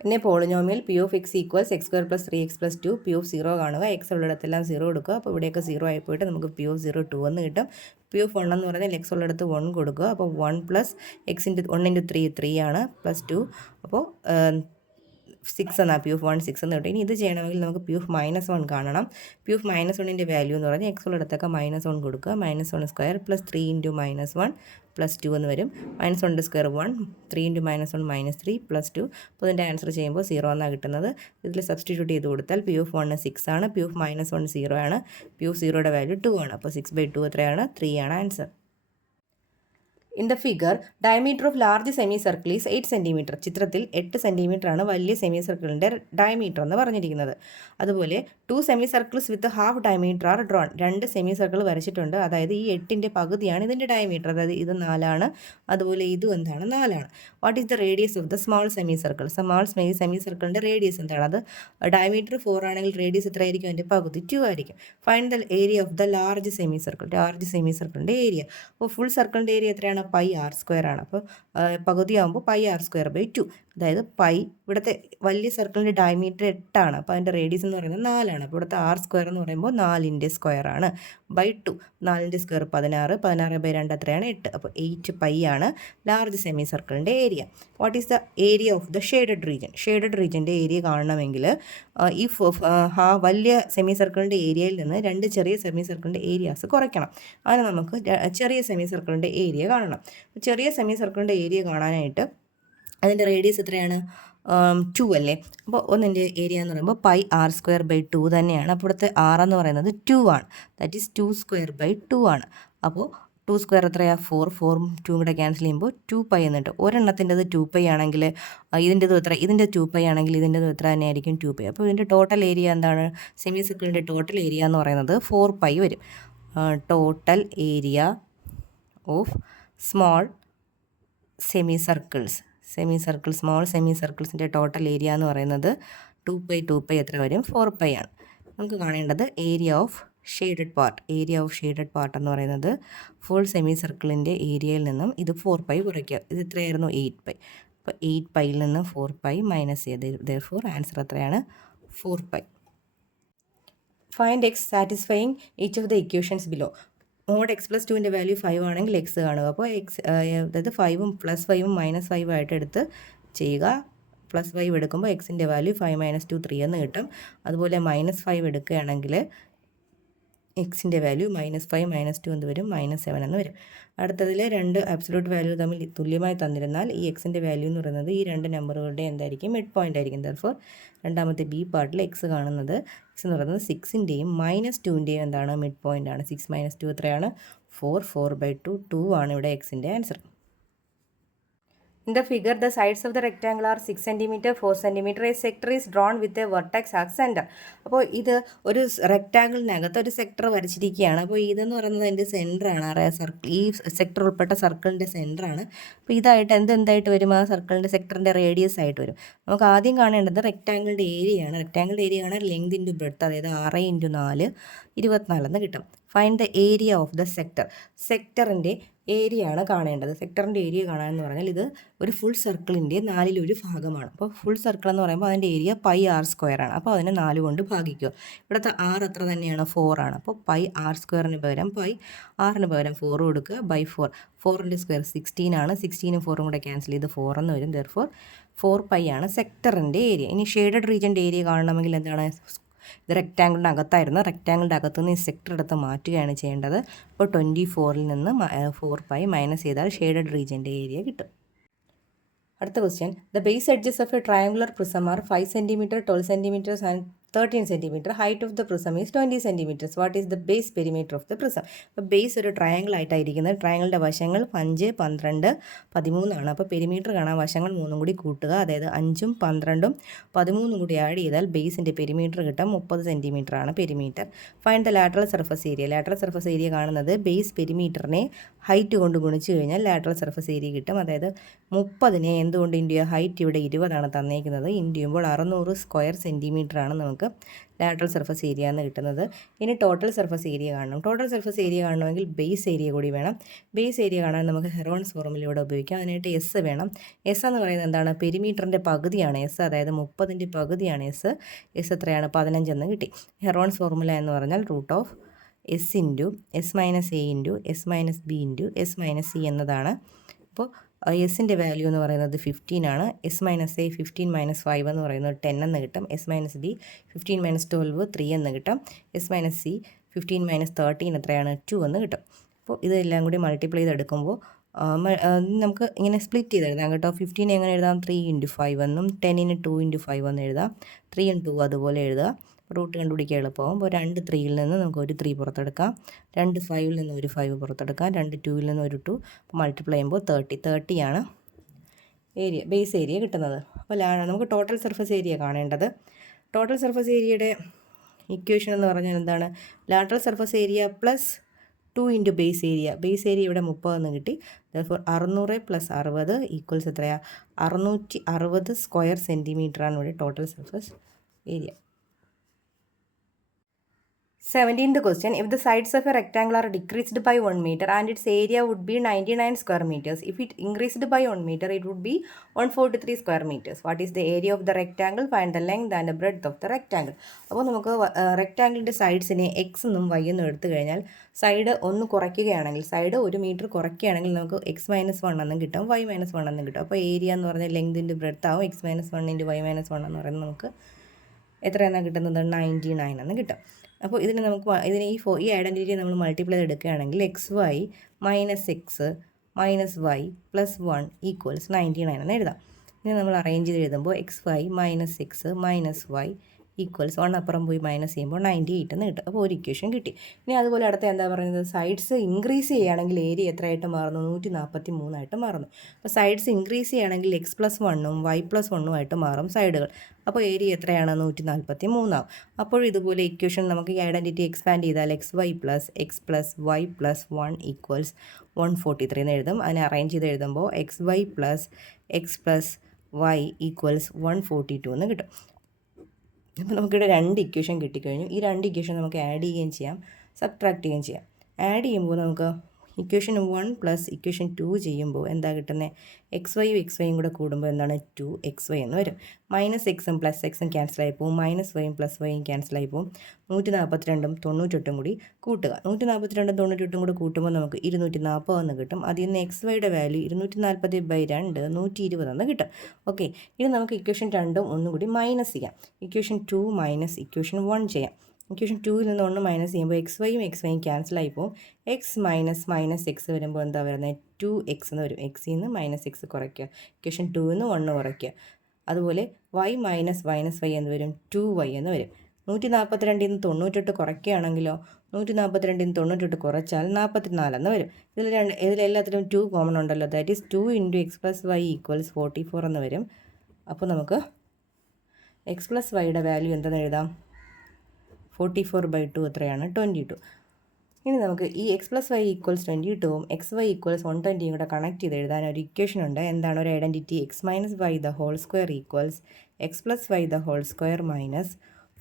പിന്നെ polynomial P of X equals X square plus 3x plus 2 P of 0 കാണുക. എക്സ് ഉള്ളിടത്തെല്ലാം 0 കൊടുക്കുക. അപ്പോൾ ഇവിടെയൊക്കെ 0 ആയി പോയിട്ട് നമുക്ക് പി ഓഫ് 0 2 എന്ന് കിട്ടും. പി ഓഫ് 1 എന്ന് പറഞ്ഞാൽ എക്സ് ഉള്ളിടത്ത് 1 കൊടുക്കുക. അപ്പോൾ 1 പ്ലസ് എക്സ് ഇൻറ്റു 1 ഇൻറ്റു 3 3 ആണ് പ്ലസ് 2. അപ്പോൾ 6 എന്നാണ് പി ഓഫ് 1 6 എന്ന് കിട്ടും. ഇനി ഇത് ചെയ്യണമെങ്കിൽ നമുക്ക് പി ഓഫ് -1 കാണണം. പി ഓഫ് -1ൻ്റെ വാല്യൂ എന്ന് പറഞ്ഞാൽ എക്സ് ഉള്ളിടത്തൊക്കെ -1 കൊടുക്കുക. -1 സ്ക്വയർ പ്ലസ് 3 ഇൻറ്റു -1 പ്ലസ് 2 എന്ന് വരും. -1 സ്ക്വയർ 1, 3 ഇൻറ്റു -1 -3 പ്ലസ് 2. അപ്പോൾ ഇതിൻ്റെ ആൻസർ ചെയ്യുമ്പോൾ 0 എന്നാണ് കിട്ടുന്നത്. ഇതിൽ സബ്സ്റ്റിറ്റ്യൂട്ട് ചെയ്ത് കൊടുത്താൽ പി ഓഫ് 1 6 ആണ്, പി ഓഫ് -1 0 ആണ്, പി ഓഫ് 0യുടെ വാല്യൂ 2 ആണ്. അപ്പോൾ 6/2 എത്രയാണ്? 3 ആണ് answer. In the figure diameter of large semi circle is 8 centimetre. ചിത്രത്തിൽ 8 സെൻറ്റിമീറ്റർ ആണ് വലിയ സെമി സർക്കിളിൻ്റെ ഡയമീറ്റർ എന്ന് പറഞ്ഞിരിക്കുന്നത്. അതുപോലെ 2 semi circles with half diameter are drawn. 2 semi circle വരച്ചിട്ടുണ്ട്. അതായത് ഈ 8ൻ്റെ പകുതിയാണ് ഇതിൻ്റെ ഡയമീറ്റർ. അതായത് ഇത് 4 ആണ്, അതുപോലെ ഇതും എന്താണ് 4 ആണ്. What is the radius of the small semi circle? Small semi സർക്കിളിൻ്റെ റേഡിയസ് എന്താണ്? അത് ഡയമീറ്റർ 4 ആണെങ്കിൽ റേഡിയസ് എത്രയായിരിക്കും? അതിൻ്റെ പകുതി 2 ആയിരിക്കും. Find the area of the large semi circle. Large semi സർക്കിളിൻ്റെ ഏരിയ. അപ്പോൾ ഫുൾ സർക്കിളിൻ്റെ ഏരിയ എത്രയാണ്? പൈ ആർ സ്ക്വയർ ആണ്. അപ്പോൾ പകുതിയാകുമ്പോൾ പൈ ആർ സ്ക്വയർ ബൈ 2. അതായത് പൈ ഇവിടുത്തെ വലിയ സർക്കിളിൻ്റെ ഡയമീറ്റർ 8 ആണ്. അപ്പോൾ അതിൻ്റെ റേഡിയസ് എന്ന് പറയുന്നത് 4 ആണ്. അപ്പോൾ ഇവിടുത്തെ ആർ സ്ക്വയർ എന്ന് പറയുമ്പോൾ 4ൻ്റെ സ്ക്വയർ ആണ് ബൈ 2. 4ൻ്റെ സ്ക്വയർ 16, 16 ബൈ 2 എത്രയാണ്? 8. അപ്പോൾ 8 പൈ ആണ് ലാർജ് സെമി സർക്കിളിൻ്റെ area. What is the area of the shaded region? Shaded റീജിയൻ്റെ ഏരിയ കാണണമെങ്കിൽ ഈ വലിയ സെമി സർക്കിളിൻ്റെ ഏരിയയിൽ നിന്ന് 2 ചെറിയ സെമി സർക്കിളിൻ്റെ ഏരിയാസ് കുറയ്ക്കണം. അതിന് നമുക്ക് ചെറിയ സെമി സർക്കിളിൻ്റെ ഏരിയ കാണണം. ചെറിയ സെമി സർക്കിളിൻ്റെ ഏരിയ കാണാനായിട്ട് അതിൻ്റെ റേഡിയസ് എത്രയാണ്? 2 അല്ലേ? അപ്പോൾ ഒന്നിൻ്റെ ഏരിയ എന്ന് പറയുമ്പോൾ പൈ ആർ സ്ക്വയർ ബൈ 2 തന്നെയാണ്. അപ്പോൾ ഇവിടുത്തെ ആർ എന്ന് പറയുന്നത് 2 ആണ്. ദാറ്റ് ഈസ് 2 സ്ക്വയർ ബൈ 2 ആണ്. അപ്പോൾ 2 സ്ക്വയർ എത്രയാണ്? 4, 4ഉം 2ഉം കൂടെ ക്യാൻസൽ ചെയ്യുമ്പോൾ 2 പൈ എന്നിട്ട് ഒരെണ്ണത്തിൻ്റെത് 2 പൈ ആണെങ്കിൽ ഇതിൻ്റെത് എത്ര? ഇതിൻ്റെ 2 പൈ ആണെങ്കിൽ ഇതിൻ്റെത് എത്ര തന്നെയായിരിക്കും? 2 പൈ. അപ്പോൾ ഇതിൻ്റെ ടോട്ടൽ ഏരിയ എന്താണ്? സെമി സർക്കിളിൻ്റെ ടോട്ടൽ ഏരിയ എന്ന് പറയുന്നത് 4 പൈ വരും. Total area of small semi circles. Small semi സർക്കിൾസിൻ്റെ ടോട്ടൽ ഏരിയ എന്ന് പറയുന്നത് 2 പൈ എത്ര വരും? 4 പൈ ആണ്. നമുക്ക് കാണേണ്ടത് area of shaded part. Area of shaded part എന്ന് പറയുന്നത് ഫുൾ സെമി സർക്കിളിൻ്റെ ഏരിയയിൽ നിന്നും ഇത് 4 പൈ കുറയ്ക്കുക. ഇത് എത്രയായിരുന്നു? 8 പൈ. അപ്പോൾ 8 പൈയിൽ നിന്ന് 4 പൈ മൈനസ് ചെയ്ത് ദെർഫോർ ആൻസർ എത്രയാണ്? 4 pi. Find x satisfying each of the equations below. Mod x plus 2ൻ്റെ വാല്യൂ 5 ആണെങ്കിൽ എക്സ് കാണുക. അപ്പോൾ എക്സ് അതായത് 5ഉം +5ഉം -5 ആയിട്ട് എടുത്ത് ചെയ്യുക. +5 എടുക്കുമ്പോൾ എക്സിൻ്റെ വാല്യൂ 5 - 2 3 എന്ന് കിട്ടും. അതുപോലെ -5 എടുക്കുകയാണെങ്കിൽ എക്സിൻ്റെ വാല്യൂ -5 - 2 എന്ത് വരും? -7 എന്ന് വരും. അടുത്തതിൽ 2 അബ്സൊല്യൂട്ട് വാല്യൂ തമ്മിൽ തുല്യമായി തന്നിരുന്നാൽ ഈ എക്സിൻ്റെ വാല്യൂ എന്ന് പറയുന്നത് ഈ 2 നമ്പറുകളുടെ എന്തായിരിക്കും? മിഡ് പോയിൻ്റ് ആയിരിക്കും. ദർഫോർ രണ്ടാമത്തെ ബി പാർട്ടിൽ എക്സ് കാണുന്നത് എക്സ് എന്ന് പറയുന്നത് 6ൻ്റെയും -2ൻ്റെയും എന്താണ്? മിഡ് പോയിൻ്റ് ആണ്. 6 - 2 എത്രയാണ്? 4, 4/2 2 ആണ് ഇവിടെ എക്സിൻ്റെ answer. In the figure, the sides of the rectangle are 6 cm, 4 cm. A sector is drawn with a vertex as center. അപ്പോൾ ഇത് ഒരു റെക്റ്റാങ്കിളിനകത്ത് ഒരു സെക്ടർ വരച്ചിരിക്കുകയാണ്. അപ്പോൾ ഇതെന്ന് പറയുന്നത് അതിൻ്റെ സെൻറ്ററാണ്. ഈ സെക്ടർ ഉൾപ്പെട്ട സർക്കിളിൻ്റെ സെൻറ്ററാണ്. അപ്പോൾ ഇതായിട്ട് എന്തായിട്ട് വരും? ആ സർക്കിളിൻ്റെ സെക്ടറിൻ്റെ റേഡിയസ് ആയിട്ട് വരും. നമുക്ക് ആദ്യം കാണേണ്ടത് റെക്റ്റാങ്കിളിൻ്റെ ഏരിയയാണ്. റെക്റ്റാങ്കിളിൻ്റെ ഏരിയ ആണ് ലെങ്ത് ഇൻറ്റു ബ്രെഡ്ത്ത്, അതായത് 6 × 4 24 എന്ന് കിട്ടും. Find the area of the sector. സെക്ടറിൻ്റെ ഏരിയ ആണ് കാണേണ്ടത്. സെക്ടറിൻ്റെ ഏരിയ കാണാമെന്ന് പറഞ്ഞാൽ ഇത് ഒരു ഫുൾ സർക്കിളിൻ്റെ 4/1 ഭാഗമാണ്. അപ്പോൾ ഫുൾ സർക്കിൾ എന്ന് പറയുമ്പോൾ അതിൻ്റെ ഏരിയ പൈ ആർ സ്ക്വയർ ആണ്. അപ്പോൾ അതിനെ 4 കൊണ്ട് ഭാഗിക്കുക. ഇവിടുത്തെ ആർ എത്ര തന്നെയാണ്? 4 ആണ്. അപ്പോൾ പൈ ആർ സ്ക്വയറിന് പകരം പൈ ആറിന് പകരം 4 കൊടുക്കുക ബൈ 4. 4ൻ്റെ സ്ക്വയർ 16 ആണ്. 16ഉം 4ഉം കൂടെ ക്യാൻസൽ ചെയ്ത് 4 എന്ന് വരും. ദെർഫോർ 4 പൈ ആണ് സെക്ടറിൻ്റെ ഏരിയ. ഇനി ഷെയ്ഡഡ് റീജിയൻ്റെ ഏരിയ കാണണമെങ്കിൽ എന്താണ്? ഇത് റെക്റ്റാങ്കിളിൻ്റെ അകത്തായിരുന്നു. റെക്റ്റാങ്കിളിൻ്റെ അകത്തു നിന്ന് ഈ സെക്ടർ എടുത്ത് മാറ്റുകയാണ് ചെയ്യേണ്ടത്. അപ്പോൾ 24ൽ നിന്ന് 4 പൈ മൈനസ് ചെയ്താൽ ഷെയ്ഡഡ് റീജിയൻ്റെ ഏരിയ കിട്ടും. അടുത്ത question. The base edges of a triangular prism are 5 cm, 12 cm and 13 cm. Height of the prism is 20 cm. What is the base perimeter of the prism? അപ്പോൾ base ഒരു triangle ആയിട്ടായിരിക്കുന്നത്. ട്രയാങ്കിളിൻ്റെ വശങ്ങൾ 5, 12, 13 ആണ്. അപ്പോൾ പെരിമീറ്റർ കാണാൻ വശങ്ങൾ 3 കൂടി കൂട്ടുക. അതായത് 5ഉം 12ഉം 13ഉം കൂടി ആഡ് ചെയ്താൽ ബേസിൻ്റെ പെരിമീറ്റർ കിട്ടും. 30 cm ആണ് perimeter. Find the lateral surface area. Lateral surface area കാണുന്നത് ബേസ് പെരിമീറ്ററിനെ ഹൈറ്റ് കൊണ്ട് ഗുണിച്ച് കഴിഞ്ഞാൽ ലാറ്ററൽ സർഫസ് ഏരിയ കിട്ടും. അതായത് 30നെ എന്തുകൊണ്ട് ഇൻറ്റു ഹൈറ്റ് ഇവിടെ 20 ആണ് തന്നേക്കുന്നത്. ഇൻറ്റു ചെയ്യുമ്പോൾ 600 സ്ക്വയർ സെൻറ്റിമീറ്റർ ആണ് നമുക്ക് നമുക്ക് ലാറ്ററൽ സർഫസ് ഏരിയ എന്ന് കിട്ടുന്നത്. ഇനി ടോട്ടൽ സർഫസ് ഏരിയ കാണണം. ടോട്ടൽ സർഫസ് ഏരിയ കാണണമെങ്കിൽ ബേസ് ഏരിയ കൂടി വേണം. ബേസ് ഏരിയ കാണാൻ നമുക്ക് ഹെറോൺസ് ഫോർമുലയോടെ ഉപയോഗിക്കാം. അതിനായിട്ട് എസ് വേണം. എസ് എന്ന് പറയുന്നത് എന്താണ്? പെരിമീറ്ററിൻ്റെ പകുതിയാണ് എസ്, അതായത് 30ൻ്റെ പകുതിയാണ് എസ്. എസ് എത്രയാണ്? 15 എന്ന് കിട്ടി. ഹെറോൺസ് ഫോർമുല എന്ന് പറഞ്ഞാൽ root of S into S minus A into S minus B into S minus C എന്നതാണ്. അപ്പോൾ എസിൻ്റെ വാല്യൂ എന്ന് പറയുന്നത് 15 ആണ്. എസ് മൈനസ് എ 15 മൈനസ് 5 എന്ന് പറയുന്നത് 10 എന്ന് കിട്ടും. എസ് മൈനസ് ബി 15 മൈനസ് 12 3 എന്ന് കിട്ടും. എസ് മൈനസ് സി 15 മൈനസ് 13 എത്രയാണ്? 2 എന്ന് കിട്ടും. അപ്പോൾ ഇതെല്ലാം കൂടി മൾട്ടിപ്ലൈ ചെയ്തെടുക്കുമ്പോൾ നമുക്ക് ഇങ്ങനെ സ്പ്ലിറ്റ് ചെയ്ത് എഴുതാം കേട്ടോ. 15 എങ്ങനെ എഴുതാം? 3 ഇൻറ്റു 5 എന്നും 10ന് 2 ഇൻറ്റു 5 എന്ന് എഴുതാം. 3 ഇൻറ്റു 2 അതുപോലെ എഴുതുക. റൂട്ട് കണ്ടുപിടിക്കാൻ എളുപ്പമാകും. അപ്പോൾ 2 3യിൽ നിന്ന് നമുക്ക് ഒരു 3 പുറത്തെടുക്കാം. 2 5ൽ നിന്ന് ഒരു 5 പുറത്തെടുക്കാം. 2 2ൽ നിന്ന് ഒരു 2. അപ്പോൾ മൾട്ടിപ്ലൈ ചെയ്യുമ്പോൾ 30 ആണ് ഏരിയ, ബേസ് ഏരിയ കിട്ടുന്നത്. അപ്പോൾ നമുക്ക് ടോട്ടൽ സർഫസ് ഏരിയ കാണേണ്ടത്. ടോട്ടൽ സർഫസ് ഏരിയയുടെ ഇക്വേഷൻ എന്ന് പറഞ്ഞാൽ എന്താണ്? Lateral surface area plus 2 into base area. Base area ഇവിടെ 30 എന്ന് കിട്ടി. ദെർഫോർ 600 + 60 ഈക്വൽസ് എത്രയാണ്? 660 സ്ക്വയർ സെൻറ്റിമീറ്ററാണ് ഇവിടെ total surface area. 17th question. If the sides of a rectangle are decreased by 1 meter and its area would be 99 square meters, if it increased by 1 meter, it would be 143 square meters. What is the area of the rectangle? Find the length and the breadth of the rectangle. അപ്പോൾ നമുക്ക് റെക്റ്റാങ്കിളിൻ്റെ സൈഡ്സിനെ X എന്നും Y എന്നും എടുത്തു കഴിഞ്ഞാൽ side ഒന്ന് കുറയ്ക്കുകയാണെങ്കിൽ, side 1 metre കുറയ്ക്കുകയാണെങ്കിൽ നമുക്ക് എക്സ് മൈനസ് 1 എന്നും കിട്ടും, വൈ മൈനസ് 1 എന്നും കിട്ടും. അപ്പോൾ ഏരിയ എന്ന് പറഞ്ഞാൽ ലെങ്തിൻ്റെ ബ്രെഡ്ത്ത് ആവും. X minus 1 into Y minus 1 എന്ന് പറയുന്നത് നമുക്ക് എത്രയാണ് കിട്ടുന്നത്? 99 എന്ന് കിട്ടും. അപ്പോൾ ഇതിന് നമുക്ക് ഈ ഐഡൻറ്റിറ്റി നമ്മൾ മൾട്ടിപ്ലൈ ചെയ്തെടുക്കുകയാണെങ്കിൽ x y minus x minus y plus 1 equals 99 എന്ന് എഴുതാം. ഇനി നമ്മൾ അറേഞ്ച് ചെയ്ത് എഴുതുമ്പോൾ X y minus x minus y equals 1 അപ്പുറം പോയി മൈനസ് ചെയ്യുമ്പോൾ 98 എന്ന് കിട്ടും. അപ്പോൾ ഒരു ഇക്വേഷൻ കിട്ടി. ഇനി അതുപോലെ അടുത്ത എന്താ പറയുന്നത്? സൈഡ്സ് ഇൻക്രീസ് ചെയ്യുകയാണെങ്കിൽ ഏരിയ എത്രയായിട്ട് മാറുന്നു? 143 ആയിട്ട് മാറുന്നു. അപ്പോൾ സൈഡ്സ് ഇൻക്രീസ് ചെയ്യുകയാണെങ്കിൽ എക്സ് പ്ലസ് 1ഉം വൈ പ്ലസ് 1ഉം ആയിട്ട് മാറും സൈഡുകൾ. അപ്പോൾ ഏരിയ എത്രയാണ്? 143 ആവും. അപ്പോൾ ഇതുപോലെ ഇക്വേഷൻ നമുക്ക് ഈ ഐഡൻറ്റിറ്റി എക്സ്പാൻഡ് ചെയ്താൽ X Y plus Y plus 1 equals 143 എന്ന് എഴുതും. അതിനെ അറേഞ്ച് ചെയ്ത് എഴുതുമ്പോൾ X Y plus Y equals 142 എന്ന് കിട്ടും. അപ്പോൾ നമുക്കിവിടെ 2 ഇക്വേഷൻ കിട്ടിക്കഴിഞ്ഞു. ഈ 2 ഇക്വേഷൻ നമുക്ക് ആഡ് ചെയ്യുകയും ചെയ്യാം, സബ്ട്രാക്ട് ചെയ്യുകയും ചെയ്യാം. ആഡ് ചെയ്യുമ്പോൾ നമുക്ക് ഇക്വേഷൻ 1 പ്ലസ് ഇക്വേഷൻ 2 ചെയ്യുമ്പോൾ എന്താ കിട്ടുന്നത്? എക്സ് വൈയും കൂടെ കൂടുമ്പോൾ എന്താണ്? 2xy എന്ന് വരും. മൈനസ് എക്സും പ്ലസ് എക്സും ക്യാൻസലായി പോകും. മൈനസ് വൈയും പ്ലസ് വൈയും ക്യാൻസലായി പോകും. 142ഉം 98ഉം കൂടി കൂട്ടുക. 142ഉം 98ഉം കൂടി കൂട്ടുമ്പോൾ നമുക്ക് 240 എന്ന് കിട്ടും. അതിൽ നിന്ന് എക്സ് വൈയുടെ വാല്യൂ 240/2 120 എന്ന് കിട്ടും. ഓക്കെ, ഇനി നമുക്ക് ഇക്വേഷൻ 2ഉം ഒന്നും കൂടി മൈനസ് ചെയ്യാം. ഇക്വേഷൻ 2 മൈനസ് ഇക്വേഷൻ 1 ചെയ്യാം. ഇക്വേഷൻ 2ൽ നിന്ന് 1 മൈനസ് ചെയ്യുമ്പോൾ എക്സ് വൈയും ക്യാൻസലായി പോകും. എക്സ് മൈനസ് എക്സ് വരുമ്പോൾ എന്താ വരുന്നത്? 2x എന്ന് വരും. എക്സിൽ നിന്ന് മൈനസ് എക്സ് കുറയ്ക്കുക. ഇക്വേഷൻ 2ൽ നിന്ന് 1 കുറയ്ക്കുക. അതുപോലെ y മൈനസ് വൈ എന്ന് വരും? 2y എന്ന് വരും. 142ൽ നിന്ന് 98 കുറയ്ക്കുകയാണെങ്കിലോ 142ൽ നിന്ന് 98 കുറച്ചാൽ 44 എന്ന് വരും. ഇതിലെല്ലാത്തിലും 2 കോമൺ ഉണ്ടല്ലോ. That is 2 into X plus Y equals 44 എന്ന് വരും. അപ്പോൾ നമുക്ക് എക്സ് പ്ലസ് വൈയുടെ വാല്യൂ എന്താണെന്ന് എഴുതാം? 44/2 എത്രയാണ്? 22. ഇനി നമുക്ക് ഈ എക്സ് പ്ലസ് വൈ ഈക്വൽസ് 22ഉം എക്സ് വൈ ഈക്വൽസ് 120യും കൂടെ കണക്ട് ചെയ്ത് എഴുതാൻ ഒരു ഇക്വേഷൻ ഉണ്ട്. എന്താണ്? ഒരു identity x minus y the whole square equals x plus y the whole square minus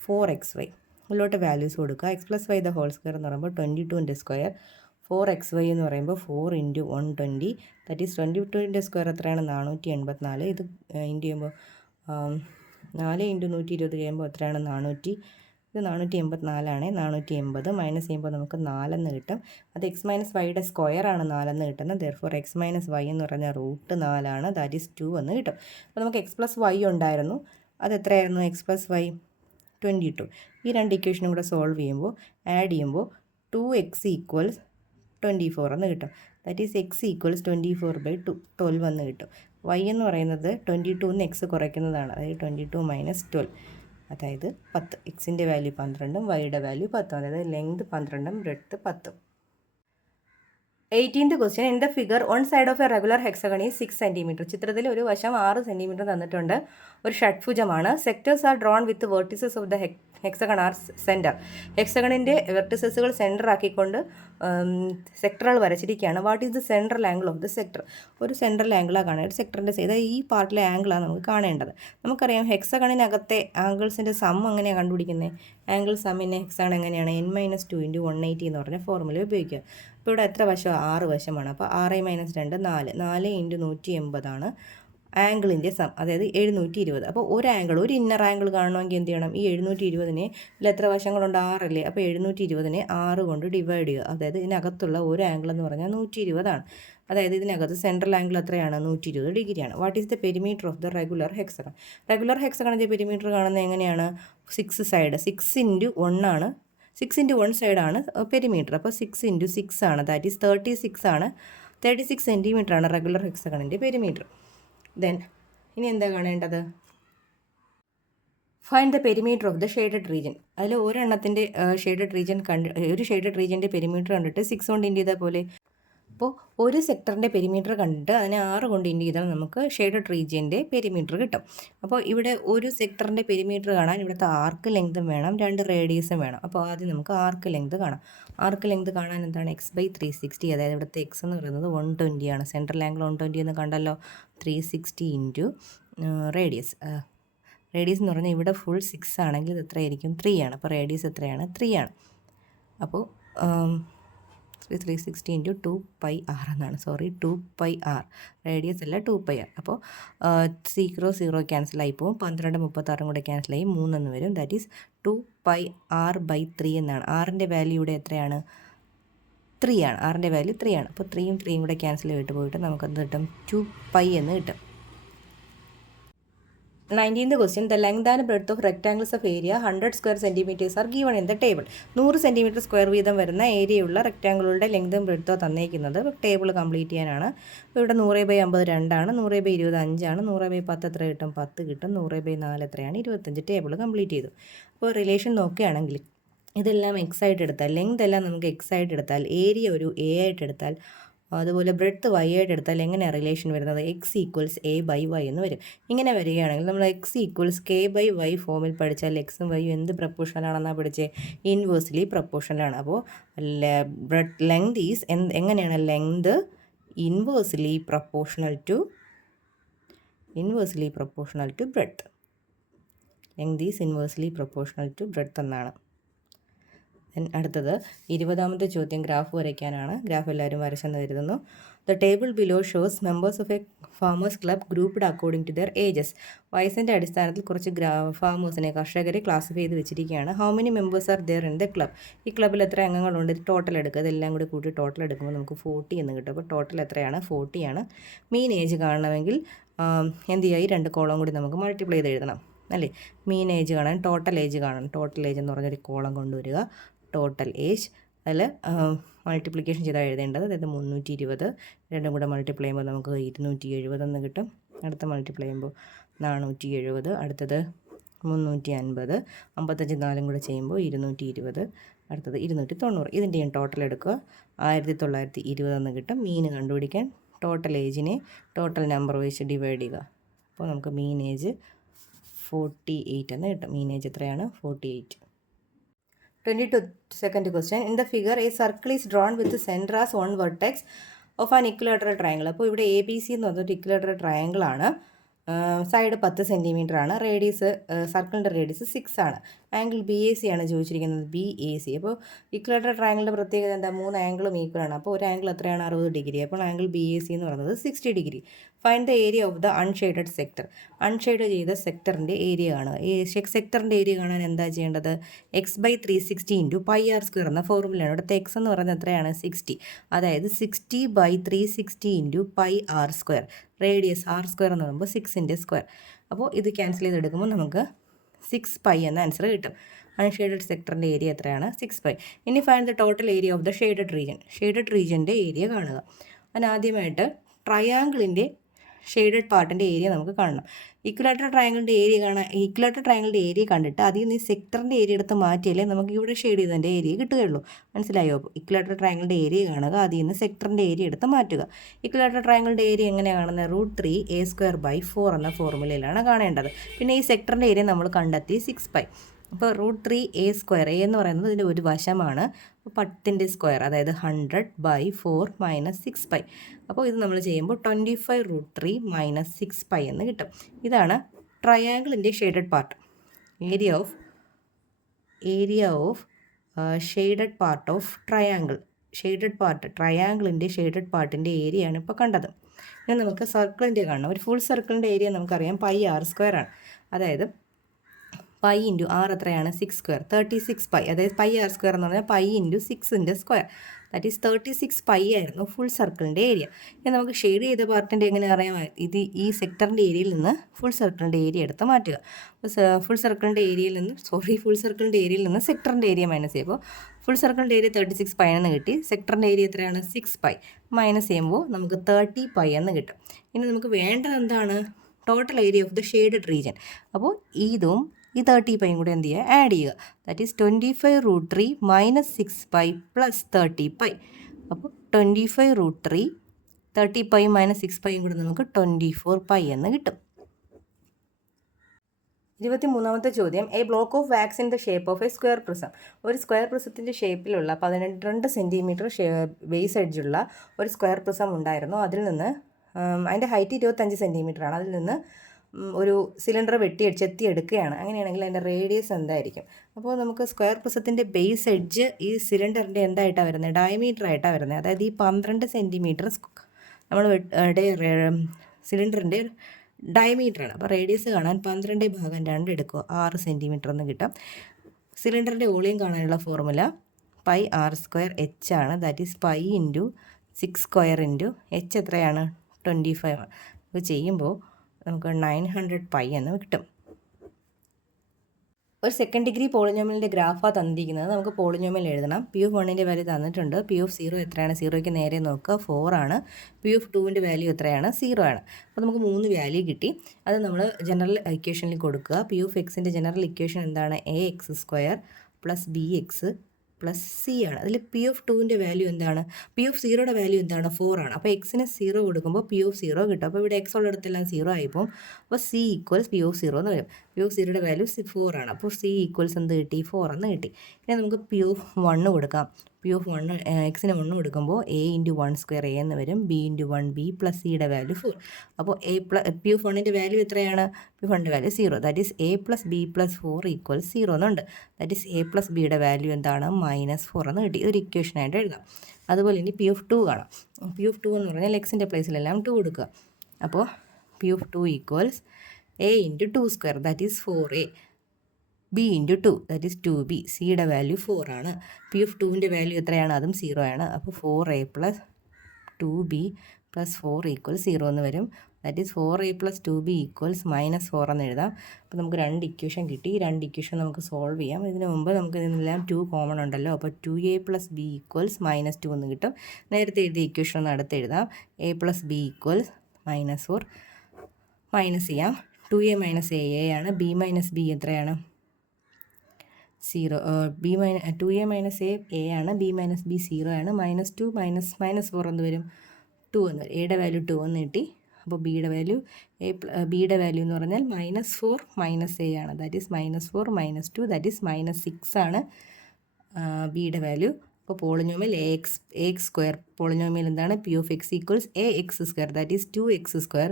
4xy. ഇതിലോട്ട് വാല്യൂസ് കൊടുക്കുക. X plus y the whole square എന്ന് പറയുമ്പോൾ 22ൻ്റെ സ്ക്വയർ, 4xy എന്ന് പറയുമ്പോൾ 4 ഇൻറ്റു 120, ദാറ്റ് ഈസ് 22ൻ്റെ സ്ക്വയർ എത്രയാണ്? 484. ഇത് ഇൻറ്റു ചെയ്യുമ്പോൾ 4 ഇൻറ്റു 120 ചെയ്യുമ്പോൾ എത്രയാണ്? 400. ഇത് 484 480 മൈനസ് ചെയ്യുമ്പോൾ നമുക്ക് 4 എന്ന് കിട്ടും. അത് എക്സ് മൈനസ് വൈയുടെ സ്ക്വയർ ആണ് 4 എന്ന് കിട്ടുന്നത്. ദെർഫോർ എക്സ് മൈനസ് വൈ എന്ന് പറഞ്ഞാൽ റൂട്ട് 4 ആണ്. ദാറ്റ് ഈസ് 2 എന്ന് കിട്ടും. അപ്പോൾ നമുക്ക് എക്സ് പ്ലസ് വൈ ഉണ്ടായിരുന്നു. അത് എത്രയായിരുന്നു? X plus Y 22. ഈ 2 ഇക്വേഷനും കൂടെ സോൾവ് ചെയ്യുമ്പോൾ ആഡ് ചെയ്യുമ്പോൾ 2x ഈക്വൽസ് 24 എന്ന് കിട്ടും. ദാറ്റ് ഈസ് എക്സ് ഈക്വൽസ് 24/12 എന്ന് കിട്ടും. വൈ എന്ന് പറയുന്നത് 22ന്ന് എക്സ് കുറയ്ക്കുന്നതാണ്. അതായത് 22 മൈനസ് 12, അതായത് 10. എക്സിൻ്റെ വാല്യൂ 12ഉം വൈയുടെ വാല്യൂ 10, അതായത് ലെങ്ത് 12ഉം breadth 10. 18th question. In the figure one side of a regular hexagon is 6 centimetre. ചിത്രത്തിൽ ഒരു വശം 6 സെൻറ്റിമീറ്റർ തന്നിട്ടുണ്ട്. ഒരു ഷഡ്ഭുജമാണ്. Sectors are drawn with vertices of the hexagon are centre. ഹെക്സഗണിൻ്റെ വെർട്ടിസസുകൾ സെൻറ്റർ ആക്കിക്കൊണ്ട് സെക്ടറുകൾ വരച്ചിരിക്കുകയാണ്. What is the central angle of the sector? ഒരു സെൻട്രൽ ആംഗിളാണ് കാണേണ്ടത്. സെക്ടറിൻ്റെ ഈ പാർട്ടിലെ ആംഗിളാണ് നമുക്ക് കാണേണ്ടത്. നമുക്കറിയാം ഹെക്സഗണിനകത്തെ ആംഗിൾസിൻ്റെ സം എങ്ങനെയാണ് കണ്ടുപിടിക്കുന്നത്? ആംഗിൾ സമ്മിനെ ഹെക്സഗൺ എങ്ങനെയാണ്? n-2 × 180 എന്ന് പറഞ്ഞ ഫോർമുല ഉപയോഗിക്കുക. ഇപ്പോൾ ഇവിടെ എത്ര വശമാണ്? 6 വശമാണ്. അപ്പോൾ 6 - 2 4 4 × 180 ആണ് ആംഗിളിൻ്റെ സം, അതായത് 720. അപ്പോൾ ഒരു ആംഗിൾ, ഒരു ഇന്നർ ആംഗിൾ കാണണമെങ്കിൽ എന്ത് ചെയ്യണം? ഈ 720നെ ഇതിൽ എത്ര വശങ്ങളുണ്ട്? 6 അല്ലേ? അപ്പോൾ 720നെ 6 കൊണ്ട് ഡിവൈഡ് ചെയ്യുക. അതായത് ഇതിനകത്തുള്ള ഒരു ആംഗിൾ എന്ന് പറഞ്ഞാൽ 120 ആണ്. അതായത് ഇതിനകത്ത് സെൻട്രൽ ആംഗിൾ എത്രയാണ്? 120 ഡിഗ്രിയാണ്. What is the perimeter of the regular hexagon? Regular ഹെക്സഗണിൻ്റെ പെരിമീറ്റർ കാണുന്നത് എങ്ങനെയാണ്? 6 സൈഡ്, 6 × 1 ആണ്. 6 × 1 സൈഡാണ് പെരിമീറ്റർ. അപ്പോൾ 6 × 6 ആണ്, ദാറ്റ് ഈസ് 36 ആണ്. 36 സെൻറ്റിമീറ്റർ ആണ് റെഗുലർ ഹെക്സഗണിൻ്റെ പെരിമീറ്റർ. ദെൻ ഇനി എന്താ കാണേണ്ടത്? Find the perimeter of the shaded region. അതിൽ ഒരെണ്ണത്തിൻ്റെ ഷെയ്ഡഡ് റീജിയൻ ഒരു ഷെയ്ഡഡ് റീജിയൻ്റെ പെരിമീറ്റർ കണ്ടിട്ട് 6 കൊണ്ട് ഇൻഡ് ചെയ്താൽ പോലെ. അപ്പോൾ ഒരു സെക്ടറിൻ്റെ പെരിമീറ്റർ കണ്ടിട്ട് അതിനെ 6 കൊണ്ട് ഇൻഡ് ചെയ്താൽ നമുക്ക് ഷെയ്ഡഡ് റീജിയൻ്റെ പെരിമീറ്റർ കിട്ടും. അപ്പോൾ ഇവിടെ ഒരു സെക്ടറിൻ്റെ പെരിമീറ്റർ കാണാൻ ഇവിടുത്തെ ആർക്ക് ലെങ്തും വേണം, 2 റേഡിയസും വേണം. അപ്പോൾ ആദ്യം നമുക്ക് ആർക്ക് ലെങ്ത് കാണാം. ആർക്ക് ലെങ്ത് കാണാൻ എന്താണ്? x/360, അതായത് ഇവിടുത്തെ x എന്ന് പറയുന്നത് 120 ആണ്. സെൻട്രൽ ആംഗിൾ 120 എന്ന് കണ്ടല്ലോ. 360 × റേഡിയസ്. റേഡിയസ് എന്ന് പറഞ്ഞാൽ ഇവിടെ ഫുൾ 6 ആണെങ്കിൽ ഇത് എത്രയായിരിക്കും? 3 ആണ്. അപ്പോൾ റേഡിയസ് എത്രയാണ്? 3 ആണ്. അപ്പോൾ 360 × 2πr എന്നാണ്. 2πr. റേഡിയസ് അല്ല, 2πr. അപ്പോൾ 0 0 ക്യാൻസലായി പോകും. 12 36 കൂടെ ക്യാൻസലായി 3 എന്ന് വരും. ദാറ്റ് ഈസ് 2πr/3 എന്നാണ്. ആറിൻ്റെ വാല്യൂ ഇവിടെ എത്രയാണ്? 3 ആണ്. ആറിൻ്റെ വാല്യൂ 3 ആണ്. അപ്പോൾ 3യും 3യും കൂടെ ക്യാൻസൽ ചെയ്തിട്ട് പോയിട്ട് നമുക്കത് കിട്ടും 2π എന്ന് കിട്ടും. 19th question. The length and breadth of rectangles of area 100 square centimetres R given in the table. 100 centimetre square വീതം വരുന്ന ഏരിയയുള്ള റെക്ടാംഗിളുകളുടെ ലെങ്തും ബ്രെഡ്ത്തോ തന്നേക്കുന്നത്. ടേബിൾ കംപ്ലീറ്റ് ചെയ്യാനാണ്. ഇവിടെ 100/50 2 ആണ്, 100/20 5 ആണ്, 100/10 എത്ര കിട്ടും? 10 കിട്ടും. 100/4 എത്രയാണ്? 25. ടേബിൾ കംപ്ലീറ്റ് ചെയ്തു. അപ്പോൾ റിലേഷൻ നോക്കുകയാണെങ്കിൽ ഇതെല്ലാം എക്സ് ആയിട്ട് എടുത്താൽ, ലെങ്ത് എല്ലാം നമുക്ക് എക്സ് ആയിട്ട് എടുത്താൽ, ഏരിയ ഒരു എ ആയിട്ട് എടുത്താൽ, അതുപോലെ ബ്രെഡ്ത്ത് വൈ ആയിട്ട് എടുത്താൽ എങ്ങനെയാണ് റിലേഷൻ വരുന്നത്? x = a/y എന്ന് വരും. ഇങ്ങനെ വരികയാണെങ്കിൽ നമ്മൾ x = k/y ഫോമിൽ പഠിച്ചാൽ എക്സും വൈയും എന്ത് പ്രപ്പോർഷനാണെന്നാണ് പഠിച്ചത്? ഇൻവേഴ്സ്ലി പ്രപ്പോർഷനാണ്. അപ്പോൾ ലെങ്ത് ഈസ് എങ്ങനെയാണ്? Length inversely proportional to breadth. Length is inversely proportional to breadth എന്നാണ്. അടുത്തത് 20ാമത്തെ ചോദ്യം ഗ്രാഫ് വരയ്ക്കാനാണ്. ഗ്രാഫ് എല്ലാവരും വരച്ചെന്ന് കരുതുന്നു. The table below shows members of a farmers club grouped according to their ages. വയസ്സിൻ്റെ അടിസ്ഥാനത്തിൽ കുറച്ച് ഫാമേഴ്സിനെ, കർഷകരെ ക്ലാസിഫൈ ചെയ്ത് വെച്ചിരിക്കുകയാണ്. How many members are there in the club? ഈ ക്ലബ്ബിൽ എത്ര അംഗങ്ങളുണ്ട്? ടോട്ടൽ എടുക്കുക. ഇതെല്ലാം കൂടി കൂട്ടി ടോട്ടൽ എടുക്കുമ്പോൾ നമുക്ക് 40 എന്ന് കിട്ടും. അപ്പോൾ ടോട്ടൽ എത്രയാണ്? 40 ആണ്. മീൻ ഏജ് കാണണമെങ്കിൽ എന്ത് ചെയ്യുക? ഈ 2 കോളം കൂടി നമുക്ക് മൾട്ടിപ്ലൈ ചെയ്ത് എഴുതണം അല്ലേ? മീൻ ഏജ് കാണാൻ ടോട്ടൽ ഏജ് കാണണം. ടോട്ടൽ ഏജ് എന്ന് പറഞ്ഞൊരു കോളം കൊണ്ടുവരിക. ടോട്ടൽ ഏജ് അതിൽ മൾട്ടിപ്ലിക്കേഷൻ ചെയ്താൽ എഴുതേണ്ടത്. അതായത് 320 രണ്ടും കൂടെ മൾട്ടിപ്ലൈ ചെയ്യുമ്പോൾ നമുക്ക് 270 എന്ന് കിട്ടും. അടുത്ത മൾട്ടിപ്ലൈ ചെയ്യുമ്പോൾ 470, അടുത്തത് 350, 55 4 കൂടെ ചെയ്യുമ്പോൾ 220, അടുത്തത് 290. ഇതിൻ്റെയും ടോട്ടൽ എടുക്കുക. 1920 എന്ന് കിട്ടും. മീൻ കണ്ടുപിടിക്കാൻ ടോട്ടൽ ഏജിനെ ടോട്ടൽ നമ്പർ വെച്ച് ഡിവൈഡ് ചെയ്യുക. അപ്പോൾ നമുക്ക് മീൻ ഏജ് 48 എന്ന് കിട്ടും. മീൻ ഏജ് എത്രയാണ്? 48. 22nd question. In the figure, a circle is drawn with the center as one vertex of an equilateral triangle. അപ്പോൾ ഇവിടെ ABC എന്ന് പറഞ്ഞൊരു ഇക്വിലാറ്ററൽ ട്രയാങ്കിൾ ആണ്. സൈഡ് 10 സെൻറ്റിമീറ്റർ ആണ്. റേഡിയസ്, സർക്കിളിൻ്റെ റേഡിയസ് 6 ആണ്. ആംഗിൾ BAC ആണ് ചോദിച്ചിരിക്കുന്നത്. BAC. അപ്പോൾ ഇക്വിലാറ്ററൽ ട്രയാങ്കിളിൻ്റെ പ്രത്യേകത എന്താ? 3 ആംഗിളും ഈക്വൽ ആണ്. അപ്പോൾ ഒരു ആംഗിൾ എത്രയാണ്? 60 ഡിഗ്രി. അപ്പോൾ ആംഗിൾ BAC എന്ന് പറയുന്നത് 60 ഡിഗ്രി. Find the area of the unshaded sector. Unshade ചെയ്ത സെക്ടറിൻ്റെ ഏരിയ കാണുക. സെക്ടറിൻ്റെ ഏരിയ കാണാൻ എന്താ ചെയ്യേണ്ടത്? x/360 × πr² എന്ന ഫോർമുലയാണ്. ഇവിടുത്തെ x എന്ന് പറയുന്നത് എത്രയാണ്? 60. അതായത് 60/360 × πr². റേഡിയസ് r² എന്ന് പറയുമ്പോൾ 6ൻ്റെ സ്ക്വയർ. അപ്പോൾ ഇത് ക്യാൻസൽ ചെയ്തെടുക്കുമ്പോൾ നമുക്ക് 6π എന്ന ആൻസർ കിട്ടും. അൺഷെയ്ഡഡ് സെക്ടറിൻ്റെ ഏരിയ എത്രയാണ്? 6π. ഇനി find the total area of the shaded region. Shaded റീജിയൻ്റെ ഏരിയ കാണുക. അതിനാദ്യമായിട്ട് ട്രയാങ്കിളിൻ്റെ ഷെയ്ഡഡ് പാർട്ടിൻ്റെ ഏരിയ നമുക്ക് കാണണം. ഇക്വലാറ്ററൽ ട്രയാങ്കിളിൻ്റെ ഏരിയ കണ്ടിട്ട് അതിൽ നിന്ന് ഈ സെക്ടറിൻ്റെ ഏരിയ എടുത്ത് മാറ്റിയാലേ നമുക്ക് ഇവിടെ ഷെയ്ഡ് ചെയ്തതിൻ്റെ ഏരിയ കിട്ടുകയുള്ളൂ. മനസ്സിലായോ? ഇക്വലാറ്ററൽ ട്രയാങ്കിളിൻ്റെ ഏരിയ കാണുക, അതിൽ നിന്ന് സെക്ടറിൻ്റെ ഏരിയ എടുത്ത് മാറ്റുക. ഇക്വലാറ്ററൽ ട്രയാങ്കിളിൻ്റെ ഏരിയ എങ്ങനെയാണ് കാണുന്നത്? √3a²/4 എന്ന ഫോർമുലയിലാണ് കാണേണ്ടത്. പിന്നെ ഈ സെക്ടറിൻ്റെ ഏരിയ നമ്മൾ കണ്ടെത്തി 6π. അപ്പോൾ √3a², a എന്ന് പറയുന്നത് ഇതിൻ്റെ ഒരു വശമാണ്. അപ്പോൾ 10ൻ്റെ സ്ക്വയർ, അതായത് 100/4 - 6π. അപ്പോൾ ഇത് നമ്മൾ ചെയ്യുമ്പോൾ 25√3 - 6π എന്ന് കിട്ടും. ഇതാണ് ട്രയാങ്കിളിൻ്റെ shaded part. Area of shaded part of triangle. ട്രയാങ്കിളിൻ്റെ ഷെയ്ഡഡ് പാർട്ടിൻ്റെ ഏരിയ ആണ് ഇപ്പോൾ കണ്ടത്. ഇനി നമുക്ക് സർക്കിളിൻ്റെ കാണണം. ഒരു ഫുൾ സർക്കിളിൻ്റെ ഏരിയ നമുക്കറിയാം πr² ആണ്. അതായത് π × r എത്രയാണ്? 6², 36π. അതായത് πr² എന്ന് പറഞ്ഞാൽ π × 6ൻ്റെ സ്ക്വയർ, ദാറ്റ് ഈസ് 36π ആയിരുന്നു ഫുൾ സർക്കിളിൻ്റെ ഏരിയ. ഇനി നമുക്ക് ഷെയ്ഡ് ചെയ്ത പാർട്ടിൻ്റെ എങ്ങനെ അറിയാം? ഈ സെക്ടറിൻ്റെ ഏരിയയിൽ നിന്ന് ഫുൾ സർക്കിളിൻ്റെ ഏരിയ എടുത്ത് മാറ്റുക. ഫുൾ സർക്കിളിൻ്റെ ഏരിയയിൽ നിന്ന് സെക്ടറിൻ്റെ ഏരിയ മൈനസ് ചെയ്യുമ്പോൾ ഫുൾ സർക്കിളിൻ്റെ ഏരിയ 36π എന്ന് കിട്ടി. സെക്ടറിൻ്റെ ഏരിയ എത്രയാണ്? 6π. മൈനസ് ചെയ്യുമ്പോൾ നമുക്ക് 30π എന്ന് കിട്ടും. ഇനി നമുക്ക് വേണ്ടത് എന്താണ്? Total area of the shaded region. അപ്പോൾ ഇതും ഈ 30πയും കൂടെ എന്ത് ചെയ്യുക? ആഡ് ചെയ്യുക. That is 25√3 - 6π + 30π. അപ്പോൾ 25√3, 30π - 6πയും കൂടെ നമുക്ക് 24π എന്ന് കിട്ടും. 23ാമത്തെ ചോദ്യം. A block of wax in the shape of A square prism. ഒരു സ്ക്വയർ പ്രിസത്തിൻ്റെ ഷേപ്പിലുള്ള 12 സെൻറ്റിമീറ്റർ ബേസ് എഡ്ജുള്ള ഒരു സ്ക്വയർ പ്രിസം ഉണ്ടായിരുന്നു. അതിൽ നിന്ന് അതിൻ്റെ ഹൈറ്റ് 25 സെൻറ്റിമീറ്ററാണ്. അതിൽ നിന്ന് ഒരു സിലിണ്ടർ ചെത്തിയെടുക്കുകയാണ്. അങ്ങനെയാണെങ്കിൽ അതിൻ്റെ റേഡിയസ് എന്തായിരിക്കും? അപ്പോൾ നമുക്ക് സ്ക്വയർ പ്രിസത്തിൻ്റെ ബേസ് എഡ്ജ് ഈ സിലിണ്ടറിൻ്റെ എന്തായിട്ടാണ് വരുന്നത്? ഡയമീറ്റർ ആയിട്ടാണ് വരുന്നത്. അതായത് ഈ 12 സെൻറ്റിമീറ്റർ നമ്മൾ സിലിണ്ടറിൻ്റെ ഡയമീറ്ററാണ്. അപ്പോൾ റേഡിയസ് കാണാൻ 12/2 എടുക്കുക, 6 സെൻറ്റിമീറ്റർ എന്ന് കിട്ടും. സിലിണ്ടറിൻ്റെ വോളിയം കാണാനുള്ള ഫോർമുല πr²h ആണ്. ദാറ്റ് ഈസ് π × 6² h എത്രയാണ്? 25 ആണ്. അപ്പോൾ ചെയ്യുമ്പോൾ നമുക്ക് 900π എന്ന് കിട്ടും. ഒരു സെക്കൻഡ് ഡിഗ്രി പോളിനോമിയലിൻ്റെ ഗ്രാഫാണ് തന്നിരിക്കുന്നത്. നമുക്ക് പോളിനോമിയൽ എഴുതണം. P(1)ൻ്റെ വാല്യൂ തന്നിട്ടുണ്ട്. P(0) എത്രയാണ്? 0യ്ക്ക് നേരെ നോക്കുക, 4 ആണ്. P(2)ൻ്റെ വാല്യൂ എത്രയാണ്? 0 ആണ്. അപ്പോൾ നമുക്ക് 3 വാല്യൂ കിട്ടി. അത് നമ്മൾ ജനറൽ ഇക്വേഷനിൽ കൊടുക്കുക. P(x)ൻ്റെ ജനറൽ ഇക്വേഷൻ എന്താണ്? ax² + bx + c ആണ്. അതിൽ P(2)ൻ്റെ വാല്യൂ എന്താണ്? P(0)യുടെ വാല്യൂ എന്താണ്? 4 ആണ്. അപ്പോൾ എക്സിന് 0 കൊടുക്കുമ്പോൾ P(0) കിട്ടും. അപ്പോൾ ഇവിടെ എക്സ് ഉള്ളിടത്തെല്ലാം 0 ആയിപ്പോൾ അപ്പോൾ c = P(0) എന്ന് വരും. P(0)യുടെ വാല്യൂ 4 ആണ്. അപ്പോൾ c = എന്ത് കിട്ടി? 4 എന്ന് കിട്ടി. ഇനി നമുക്ക് P(1) കൊടുക്കാം. P(1) എക്സിന് 1 കൊടുക്കുമ്പോൾ a × 1² a എന്ന് വരും. b × 1b + cയുടെ വാല്യൂ 4. അപ്പോൾ P(1)ൻ്റെ വാല്യൂ എത്രയാണ്? P(1)ൻ്റെ value 0. That is a + b + 4 = 0 എന്നുണ്ട്. ദാറ്റ് ഈസ് a + bയുടെ വാല്യൂ എന്താണ്? -4 എന്ന് കിട്ടി. ഒരു ഇക്വേഷനായിട്ട് എഴുതാം. അതുപോലെ ഇനി P(2) കാണാം. P(2) എന്ന് പറഞ്ഞാൽ എക്സിൻ്റെ പ്ലേസിലെല്ലാം 2 കൊടുക്കുക. അപ്പോൾ P(2) = a × 2², that is 4a. b × 2, that is 2b. സിയുടെ വാല്യൂ 4 ആണ്. P(2)ൻ്റെ വാല്യൂ എത്രയാണ്? അതും 0 ആണ്. അപ്പോൾ 4a + 2b + 4 = 0 എന്ന് വരും. ദാറ്റ് ഈസ് 4a + 2b = -4 എന്ന് എഴുതാം. അപ്പോൾ നമുക്ക് 2 ഇക്വേഷൻ കിട്ടി. ഈ 2 ഇക്വേഷൻ നമുക്ക് സോൾവ് ചെയ്യാം. ഇതിന് മുമ്പ് നമുക്ക് ഇതിനെല്ലാം 2 കോമൺ ഉണ്ടല്ലോ. അപ്പോൾ 2a + b = -2 എന്ന് കിട്ടും. നേരത്തെ എഴുതിയ ഇക്വേഷൻ ഒന്ന് അടുത്ത് എഴുതാം. a + b = -4. മൈനസ് ചെയ്യാം. 2a - a ആണ്. b - b എത്രയാണ്? 0. 2a - a ആണ്. b - b 0 ആണ്. -2 - -4 എന്ത് വരും? 2 എന്ന് വരും. എയുടെ വാല്യൂ 2 എന്ന് കിട്ടി. അപ്പോൾ ബിയുടെ വാല്യൂ എന്ന് പറഞ്ഞാൽ -4 - a ആണ്. ദാറ്റ് ഈസ് -4 - 2, ദാറ്റ് ഈസ് -6 ആണ് ബിയുടെ വാല്യൂ. അപ്പോൾ പോളിനോമിയൽ ax². പോളിനോമിയൽ എന്താണ്? P(x) = ax², that is 2x²,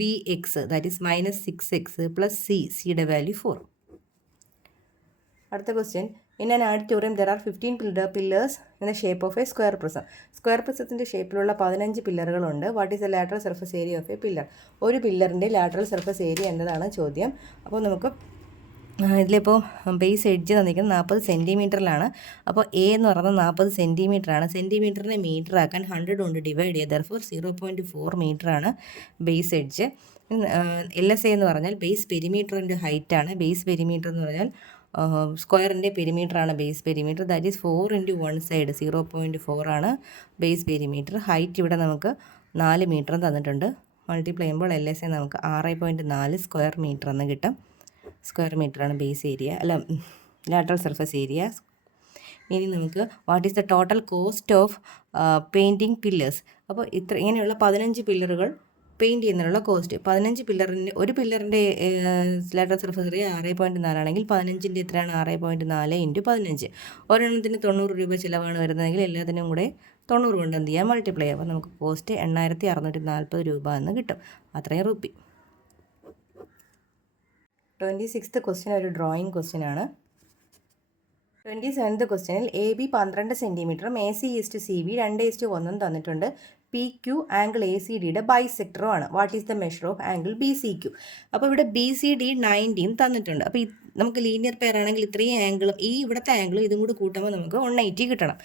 bx, that is -6x + സിയുടെ വാല്യൂ 4. അടുത്ത question. In an auditorium there are 15 pillars in the shape of a square prism. Square പ്രിസത്തിൻ്റെ ഷേപ്പിലുള്ള 15 പില്ലറുകളുണ്ട്. What is the lateral surface area of a pillar? ഒരു പില്ലറിൻ്റെ lateral surface area എന്നതാണ് ചോദ്യം. അപ്പോൾ നമുക്ക് ഇതിലിപ്പോൾ ബേസ് എഡ്ജ് തന്നിരിക്കുന്നത് 40 സെൻറ്റിമീറ്ററിലാണ്. അപ്പോൾ എ എന്ന് പറയുന്നത് 40 സെൻറ്റിമീറ്ററാണ്. സെൻറ്റിമീറ്ററിനെ മീറ്റർ ആക്കാൻ 100 കൊണ്ട് ഡിവൈഡ് ചെയ്യുക. ദർഫോർ 0.4 മീറ്ററാണ് ബേസ് എഡ്ജ്. LSA എന്ന് പറഞ്ഞാൽ ബേസ് പെരിമീറ്ററിൻ്റെ ഹൈറ്റാണ്. ബേസ് പെരിമീറ്റർ എന്ന് പറഞ്ഞാൽ സ്ക്വയറിൻ്റെ പെരിമീറ്ററാണ് base perimeter. That is 4 × 1 side 0.4 ആണ് ബേസ് പെരിമീറ്റർ. ഹൈറ്റ് ഇവിടെ നമുക്ക് 4 മീറ്ററും തന്നിട്ടുണ്ട്. മൾട്ടിപ്ലൈ ചെയ്യുമ്പോൾ LSA നമുക്ക് 6.4 സ്ക്വയർ മീറ്റർ എന്ന് കിട്ടും. സ്ക്വയർ മീറ്ററാണ് ബേസ് ഏരിയ, അല്ല ലാറ്ററൽ സർഫസ് ഏരിയ. ഇനി നമുക്ക് what is the total cost of painting pillars. അപ്പോൾ ഇങ്ങനെയുള്ള 15 പില്ലറുകൾ പെയിൻറ്റ് ചെയ്യുന്നതിനുള്ള കോസ്റ്റ്. 15 പില്ലറിൻ്റെ ഒരു പില്ലറിൻ്റെ ലാറ്ററൽ സർഫസ് ഏരിയ 6.4 ആണെങ്കിൽ 15ൻ്റെ എത്രയാണ്? 6.4 × 15. ഒരെണ്ണത്തിന് 90 രൂപ ചിലവാണ് വരുന്നതെങ്കിൽ എല്ലാത്തിനും കൂടെ 90 കൊണ്ട് എന്ത് ചെയ്യാം? മൾട്ടിപ്ലൈ ചെയ്യാം. അപ്പോൾ നമുക്ക് കോസ്റ്റ് 8640 രൂപ എന്ന് കിട്ടും. അത്രയും റുപ്പി. 26th ക്വസ്റ്റ്യൻ ഒരു ഡ്രോയിങ് ക്വസ്റ്റ്യൻ ആണ്. 27th ക്വസ്റ്റ്യനിൽ AB 12 സെൻറ്റിമീറ്ററും AC/CB 2:1 തന്നിട്ടുണ്ട്. PQ ആംഗിൾ ACDയുടെ ബൈസെക്ടറുമാണ്. What is the measure of angle BCQ? അപ്പോൾ ഇവിടെ BCD 90 തന്നിട്ടുണ്ട്. അപ്പോൾ നമുക്ക് ലീനിയർ പെയർ ആണെങ്കിൽ ഇത്രയും ആംഗിളും ഇവിടുത്തെ ആംഗിളും ഇതും കൂടി കൂട്ടുമ്പോൾ നമുക്ക് 180 കിട്ടണം.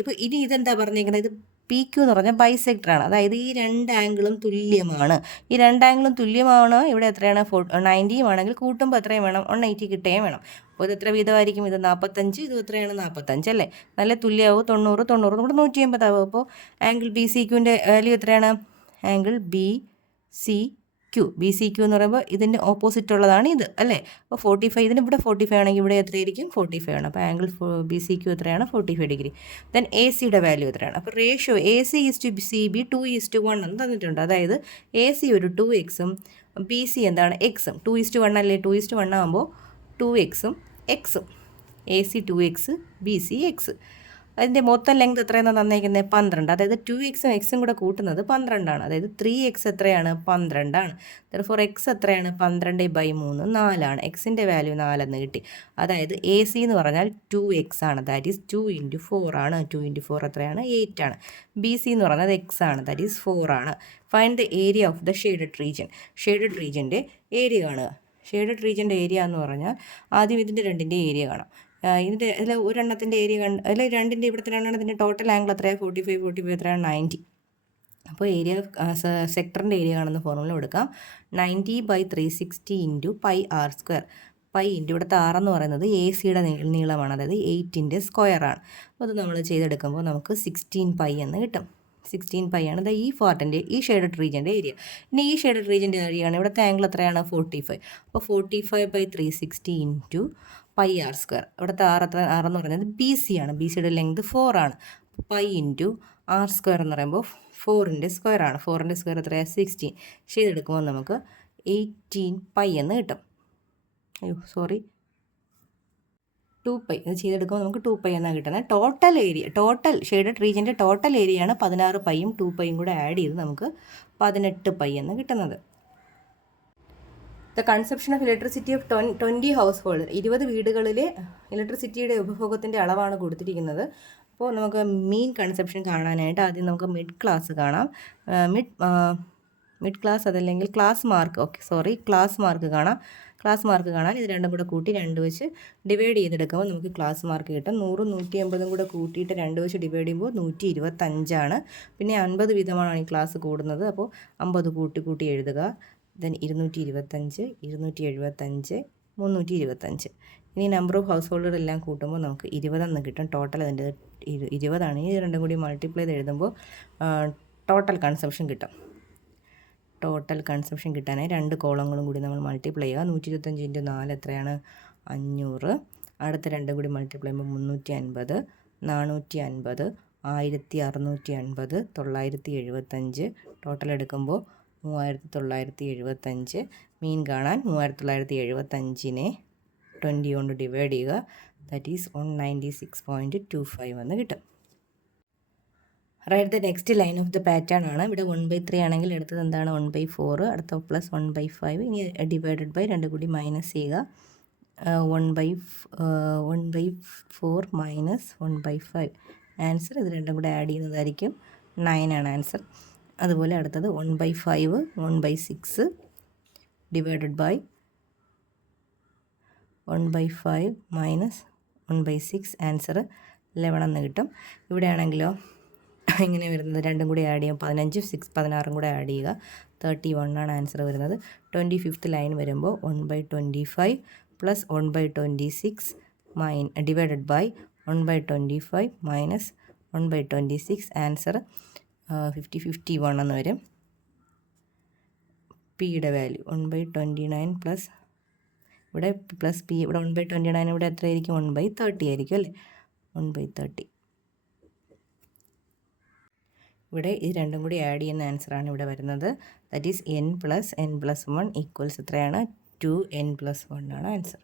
ഇപ്പോൾ ഇനി ഇതെന്താ പറഞ്ഞിരിക്കുന്നത്? ഇത് PQ എന്ന് പറഞ്ഞാൽ ബൈസെക്ടറാണ്. അതായത് ഈ രണ്ട് ആംഗിളും തുല്യമാണ്. ഈ രണ്ട് ആംഗിളും തുല്യമാണ്. ഇവിടെ എത്രയാണ്? 90 ആണെങ്കിൽ കൂട്ടുമ്പോൾ എത്രയും വേണം? 180 കിട്ടുകയും വേണം. അപ്പോൾ ഇത് എത്ര വീതമായിരിക്കും? ഇത് 45, ഇത് എത്രയാണ്? 45 അല്ലേ? നല്ല തുല്യമാവും. 90 നമ്മുടെ 180 ആവും. അപ്പോൾ ആംഗിൾ BCQൻ്റെ വാല്യൂ എത്രയാണ്? ആംഗിൾ BCQ എന്ന് പറയുമ്പോൾ ഇതിൻ്റെ ഓപ്പോസിറ്റ് ഉള്ളതാണ് ഇത് അല്ലേ? അപ്പോൾ 45, ഇതിന് ഇവിടെ 45 ആണെങ്കിൽ ഇവിടെ എത്രയായിരിക്കും? 45 ആണ്. അപ്പോൾ ആംഗിൾ BCQ എത്രയാണ്? 45 ഡിഗ്രി. ദെൻ AC-യുടെ വാല്യൂ എത്രയാണ്? അപ്പോൾ റേഷ്യോ AC/CB 2:1 എന്ന് തന്നിട്ടുണ്ട്. അതായത് AC ഒരു 2x-ഉം BC എന്താണ്? x-ഉം. 2:1 അല്ലേ? 2:1 ആകുമ്പോൾ 2x-ഉം x-ഉം. AC 2x, BC x. അതിൻ്റെ മൊത്തം ലെങ്ത് എത്രയാണ് തന്നേക്കുന്നത്? 12. അതായത് 2x-ഉം x-ഉം കൂടെ കൂട്ടുന്നത് 12 ആണ്. അതായത് 3x എത്രയാണ്? 12 ആണ്. therefore x എത്രയാണ്? 12/3 4 ആണ്. x-ൻ്റെ വാല്യൂ 4 എന്ന് കിട്ടി. അതായത് AC എന്ന് പറഞ്ഞാൽ 2x ആണ്. ദാറ്റ് ഈസ് 2 × 4 ആണ്. 2 × 4 എത്രയാണ്? 8 ആണ്. BC എന്ന് പറഞ്ഞാൽ x ആണ്. ദാറ്റ് ഈസ് 4 ആണ്. Find the area of the shaded region. Shaded റീജിയൻ്റെ ഏരിയ കാണുക. ഷെയ്ഡഡ് റീജിയൻ്റെ ഏരിയ എന്ന് പറഞ്ഞാൽ ആദ്യം ഇതിൻ്റെ രണ്ടിൻ്റെ ഏരിയ കാണാം. ഇതിൻ്റെ ഇതിൽ ഒരെണ്ണത്തിൻ്റെ ഏരിയ അതിൽ രണ്ടിൻ്റെ ഇവിടുത്തെ രണ്ടെണ്ണത്തിൻ്റെ ടോട്ടൽ ആംഗിൾ എത്രയാണ്? 45 എത്രയാണ്? 90. അപ്പോൾ ഏരിയ സെക്ടറിൻ്റെ ഏരിയ കാണുന്ന ഫോർമുല കൊടുക്കാം. 90/360 × πr². പൈ ഇവിടുത്തെ r എന്ന് പറയുന്നത് AC-യുടെ നീളമാണ്. അതായത് 8ൻ്റെ സ്ക്വയറാണ്. അപ്പോൾ അത് നമ്മൾ ചെയ്തെടുക്കുമ്പോൾ നമുക്ക് 16 π എന്ന് കിട്ടും. 16 π ആണ് ഈ പാർട്ടിൻ്റെ ഈ ഷെയ്ഡഡ് റീജിയൻ്റെ ഏരിയ. ഇനി ഈ ഷെയ്ഡഡ് റീജിയൻ്റെ ഏരിയ ആണ്. ഇവിടുത്തെ ആംഗിൾ എത്രയാണ്? 45. അപ്പോൾ 45/360 × πr². ഇവിടുത്തെ r എന്ന് പറയുന്നത് BC ആണ്. BC-യുടെ ലെങ്ത് 4 ആണ്. π × r² എന്ന് പറയുമ്പോൾ 4ൻ്റെ സ്ക്വയറാണ്. 4ൻ്റെ സ്ക്വയർ എത്രയാണ്? 16. ചെയ്തെടുക്കുമ്പോൾ നമുക്ക് 18 π എന്ന് കിട്ടും. 2π. ഇത് ചെയ്തെടുക്കുമ്പോൾ നമുക്ക് 2π എന്നാണ് കിട്ടുന്നത്. ടോട്ടൽ ഷെയ്ഡഡ് റീജിയൻ്റെ ടോട്ടൽ ഏരിയയാണ് 16 πയും 2πയും കൂടെ ആഡ് ചെയ്ത് നമുക്ക് 18 π എന്ന് കിട്ടുന്നത്. The consumption of electricity of 20 house hold. 20 വീടുകളിലെ ഇലക്ട്രിസിറ്റിയുടെ ഉപഭോഗത്തിൻ്റെ അളവാണ് കൊടുത്തിരിക്കുന്നത്. അപ്പോൾ നമുക്ക് മീൻ കൺസപ്ഷൻ കാണാനായിട്ട് ആദ്യം നമുക്ക് മിഡ് ക്ലാസ് കാണാം. മിഡ് ക്ലാസ് അതല്ലെങ്കിൽ ക്ലാസ് മാർക്ക് കാണാം. ക്ലാസ് മാർക്ക് കാണാൻ ഇത് രണ്ടും കൂടെ കൂട്ടി 2 വെച്ച് ഡിവൈഡ് ചെയ്തെടുക്കുമ്പോൾ നമുക്ക് ക്ലാസ് മാർക്ക് കിട്ടും. 100 150 കൂടെ കൂട്ടിയിട്ട് 2 വെച്ച് ഡിവൈഡ് ചെയ്യുമ്പോൾ 125 ആണ്. പിന്നെ 50 വീതമാണ് ഈ ക്ലാസ് കൂടുന്നത്. അപ്പോൾ 50 കൂട്ടി എഴുതുക. ദെൻ 225, 275, 325. ഇനി നമ്പർ ഓഫ് ഹൗസ് ഹോൾഡുകളെല്ലാം കൂട്ടുമ്പോൾ നമുക്ക് 20 എന്ന് കിട്ടും. ടോട്ടൽ അതിൻ്റെ 20 ആണ്. ഈ രണ്ടും കൂടി മൾട്ടിപ്ലൈ ചെയ്ത് എഴുതുമ്പോൾ ടോട്ടൽ കൺസംഷൻ കിട്ടും. ടോട്ടൽ കൺസംഷൻ കിട്ടാനായി 2 കോളങ്ങളും കൂടി നമ്മൾ മൾട്ടിപ്ലൈ ചെയ്യുക. 125 × 4 എത്രയാണ്? 500. അടുത്ത 2 കൂടി മൾട്ടിപ്ലൈ ചെയ്യുമ്പോൾ 350, 450, 1650, 975. ടോട്ടൽ എടുക്കുമ്പോൾ 3975. മീൻ കാണാൻ 3975നെ 20 കൊണ്ട് ഡിവൈഡ് ചെയ്യുക. ദാറ്റ് ഈസ് 196.25 എന്ന് കിട്ടും. Write the next line of the pattern ആണ്. ഇവിടെ 1/3 ആണെങ്കിൽ അടുത്തത് എന്താണ്? 1/4. അടുത്ത പ്ലസ് 1/5. ഇനി ഡിവൈഡഡ് ബൈ 2 കൂടി മൈനസ് ചെയ്യുക. 1/4 മൈനസ് 1/5. ആൻസർ ഇത് രണ്ടും കൂടെ ആഡ് ചെയ്യുന്നതായിരിക്കും 9 ആണ് ആൻസർ. അതുപോലെ അടുത്തത് 1/5 1/6 ഡിവൈഡഡ് ബൈ 1/5 മൈനസ് 1/6. ആൻസർ 11 എന്ന് കിട്ടും. ഇവിടെ ആണെങ്കിലോ ഇങ്ങനെ വരുന്നത് രണ്ടും കൂടി ആഡ് ചെയ്യാം. 15 6 16 കൂടെ ആഡ് ചെയ്യുക. 31 ആണ് ആൻസർ വരുന്നത്. 25th ലൈൻ വരുമ്പോൾ 1/25 plus 1/26 divided by 1/25 minus 1/26. Answer 51 എന്ന് വരും. പിയുടെ വാല്യൂ 1/29 പ്ലസ് ഇവിടെ പ്ലസ് പി ഇവിടെ 1/29 ഇവിടെ എത്രയായിരിക്കും 1/30 ആയിരിക്കും അല്ലേ 1/30 ഇവിടെ ഇത് രണ്ടും കൂടി ആഡ് ചെയ്യുന്ന ആൻസറാണ് ഇവിടെ വരുന്നത്. That is n + n + 1 equals എത്രയാണ് 2n + 1 ആണ് ആൻസർ.